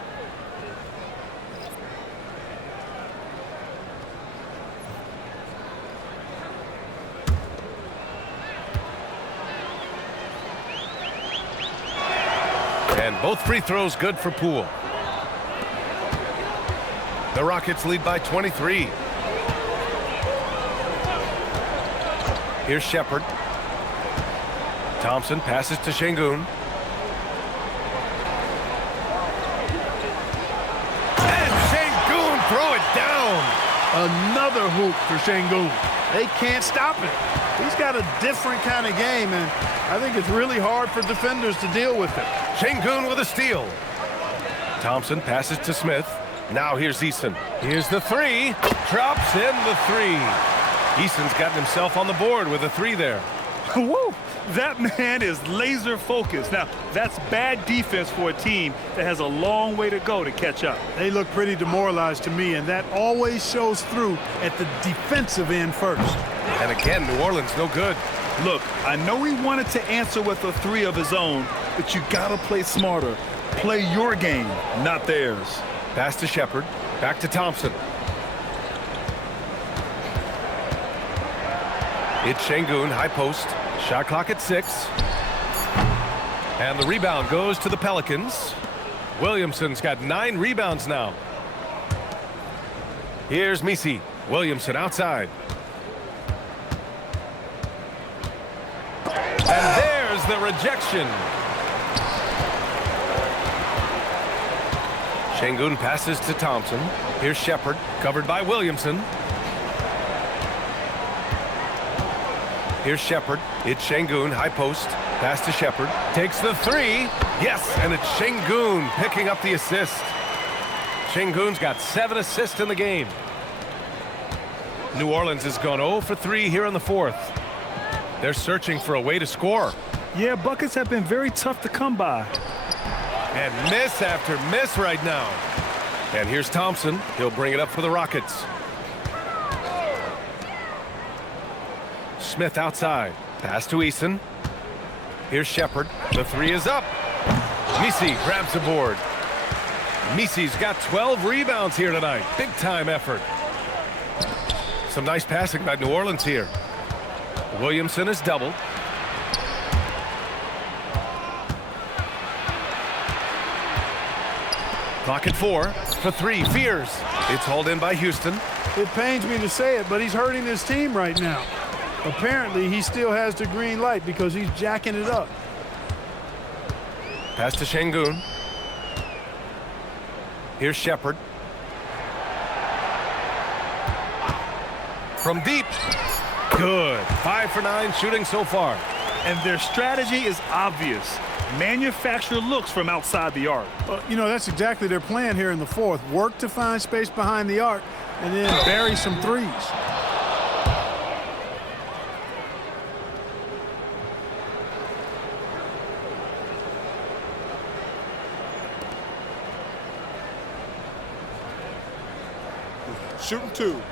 And both free throws good for Poole. The Rockets lead by 23. Here's Shepherd. Thompson passes to Şengün. And Şengün throw it down. Another hoop for Şengün. They can't stop it. He's got a different kind of game, and I think it's really hard for defenders to deal with it. Şengün with a steal. Thompson passes to Smith. Now here's Eason. Here's the 3. Drops in the 3. Eason's gotten himself on the board with a 3 there. Woo! That man is laser focused. Now, that's bad defense for a team that has a long way to go to catch up. They look pretty demoralized to me, and that always shows through at the defensive end first. And again, New Orleans no good. Look, I know he wanted to answer with a 3 of his own, but you gotta play smarter. Play your game, not theirs. Pass to Shepherd. Back to Thompson. It's Şengün, high post. Shot clock at 6. And the rebound goes to the Pelicans. Williamson's got 9 rebounds now. Here's Misi. Williamson outside. And there's the rejection. Şengün passes to Thompson. Here's Shepherd, covered by Williamson. Here's Shepherd. It's Şengün, high post. Pass to Shepherd. Takes the 3. Yes, and it's Şengün picking up the assist. Şengün's got 7 assists in the game. New Orleans has gone 0 for 3 here in the 4th. They're searching for a way to score. Yeah, buckets have been very tough to come by. And miss after miss right now. And here's Thompson. He'll bring it up for the Rockets. Smith outside. Pass to Eason. Here's Shepherd. The 3 is up. Misi grabs the board. Misi's got 12 rebounds here tonight. Big time effort. Some nice passing by New Orleans here. Williamson is doubled. Clock at 4 for 3. Fears. It's hauled in by Houston. It pains me to say it, but he's hurting his team right now. Apparently, he still has the green light because he's jacking it up. Pass to Şengün. Here's Shepherd. From deep. Good. 5 for 9 shooting so far. And their strategy is obvious. Manufacture looks from outside the arc. You know, that's exactly their plan here in the 4th. Work to find space behind the arc and then bury some 3s. Shooting 2.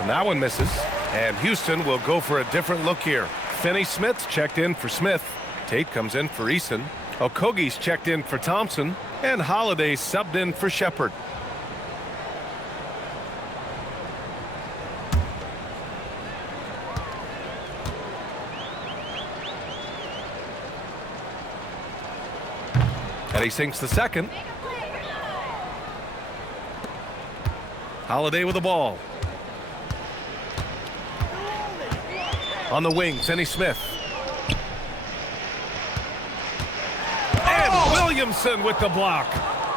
And that one misses. And Houston will go for a different look here. Finney-Smith's checked in for Smith. Tate comes in for Eason. Okogie's checked in for Thompson. And Holiday subbed in for Shepard. And he sinks the second. Holiday with the ball. On the wing, Finney-Smith. And Williamson with the block.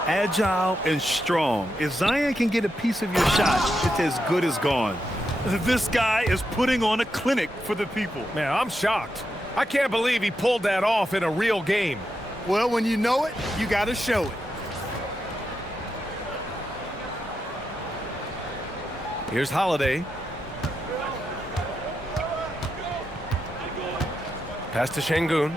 Agile and strong. If Zion can get a piece of your shot, it's as good as gone. This guy is putting on a clinic for the people. Man, I'm shocked. I can't believe he pulled that off in a real game. Well, when you know it, you got to show it. Here's Holiday. Pass to Şengün.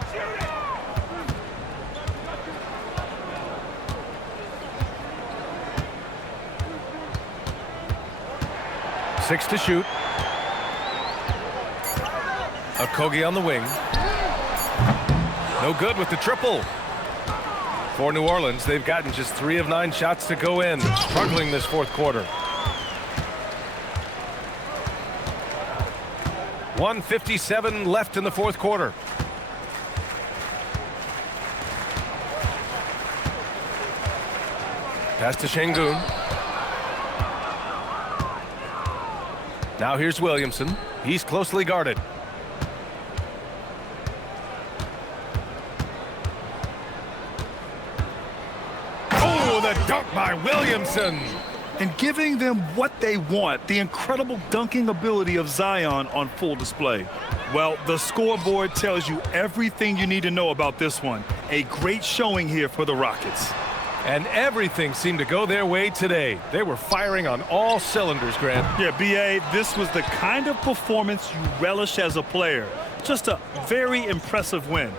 Six to shoot. Okogie on the wing. No good with the triple. For New Orleans, they've gotten just 3 of 9 shots to go in. Struggling this fourth quarter. 1:57 left in the fourth quarter. Pass to Şengün. Now here's Williamson. He's closely guarded. Oh, the dunk by Williamson. And giving them what they want, the incredible dunking ability of Zion on full display. Well, the scoreboard tells you everything you need to know about this one. A great showing here for the Rockets. And everything seemed to go their way today. They were firing on all cylinders, Grant. Yeah, B.A., this was the kind of performance you relish as a player. Just a very impressive win.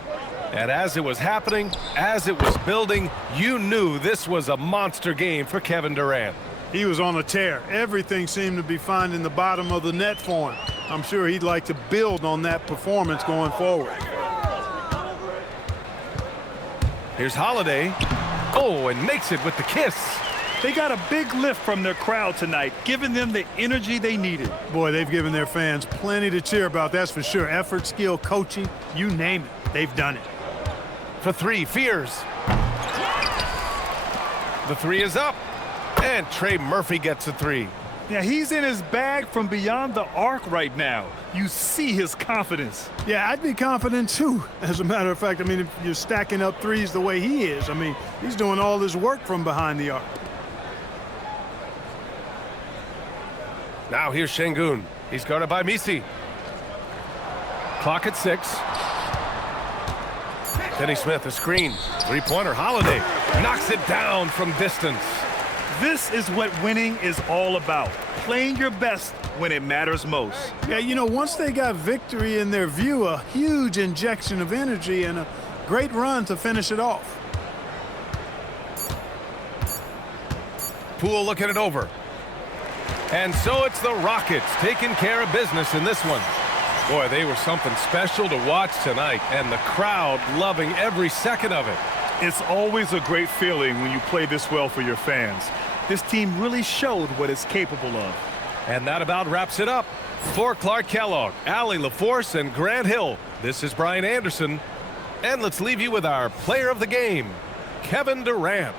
And as it was happening, as it was building, you knew this was a monster game for Kevin Durant. He was on a tear. Everything seemed to be finding the bottom of the net for him. I'm sure he'd like to build on that performance going forward. Here's Holiday. Oh, and makes it with the kiss. They got a big lift from their crowd tonight, giving them the energy they needed. Boy, they've given their fans plenty to cheer about, that's for sure. Effort, skill, coaching, you name it, they've done it. For 3, Fears. The 3 is up. And Trey Murphy gets a 3. Yeah, he's in his bag from beyond the arc right now. You see his confidence. Yeah, I'd be confident too. As a matter of fact, I mean, if you're stacking up threes the way he is, I mean, he's doing all his work from behind the arc. Now here's Şengün. He's guarded by Misi. Clock at 6. Finney-Smith, a screen. 3-pointer, Holiday. Knocks it down from distance. This is what winning is all about. Playing your best when it matters most. Yeah, you know, once they got victory in their view, a huge injection of energy and a great run to finish it off. Poole looking it over. And so it's the Rockets taking care of business in this one. Boy, they were something special to watch tonight, and the crowd loving every second of it. It's always a great feeling when you play this well for your fans. This team really showed what it's capable of. And that about wraps it up. For Clark Kellogg, Allie LaForce, and Grant Hill, this is Brian Anderson. And let's leave you with our player of the game, Kevin Durant.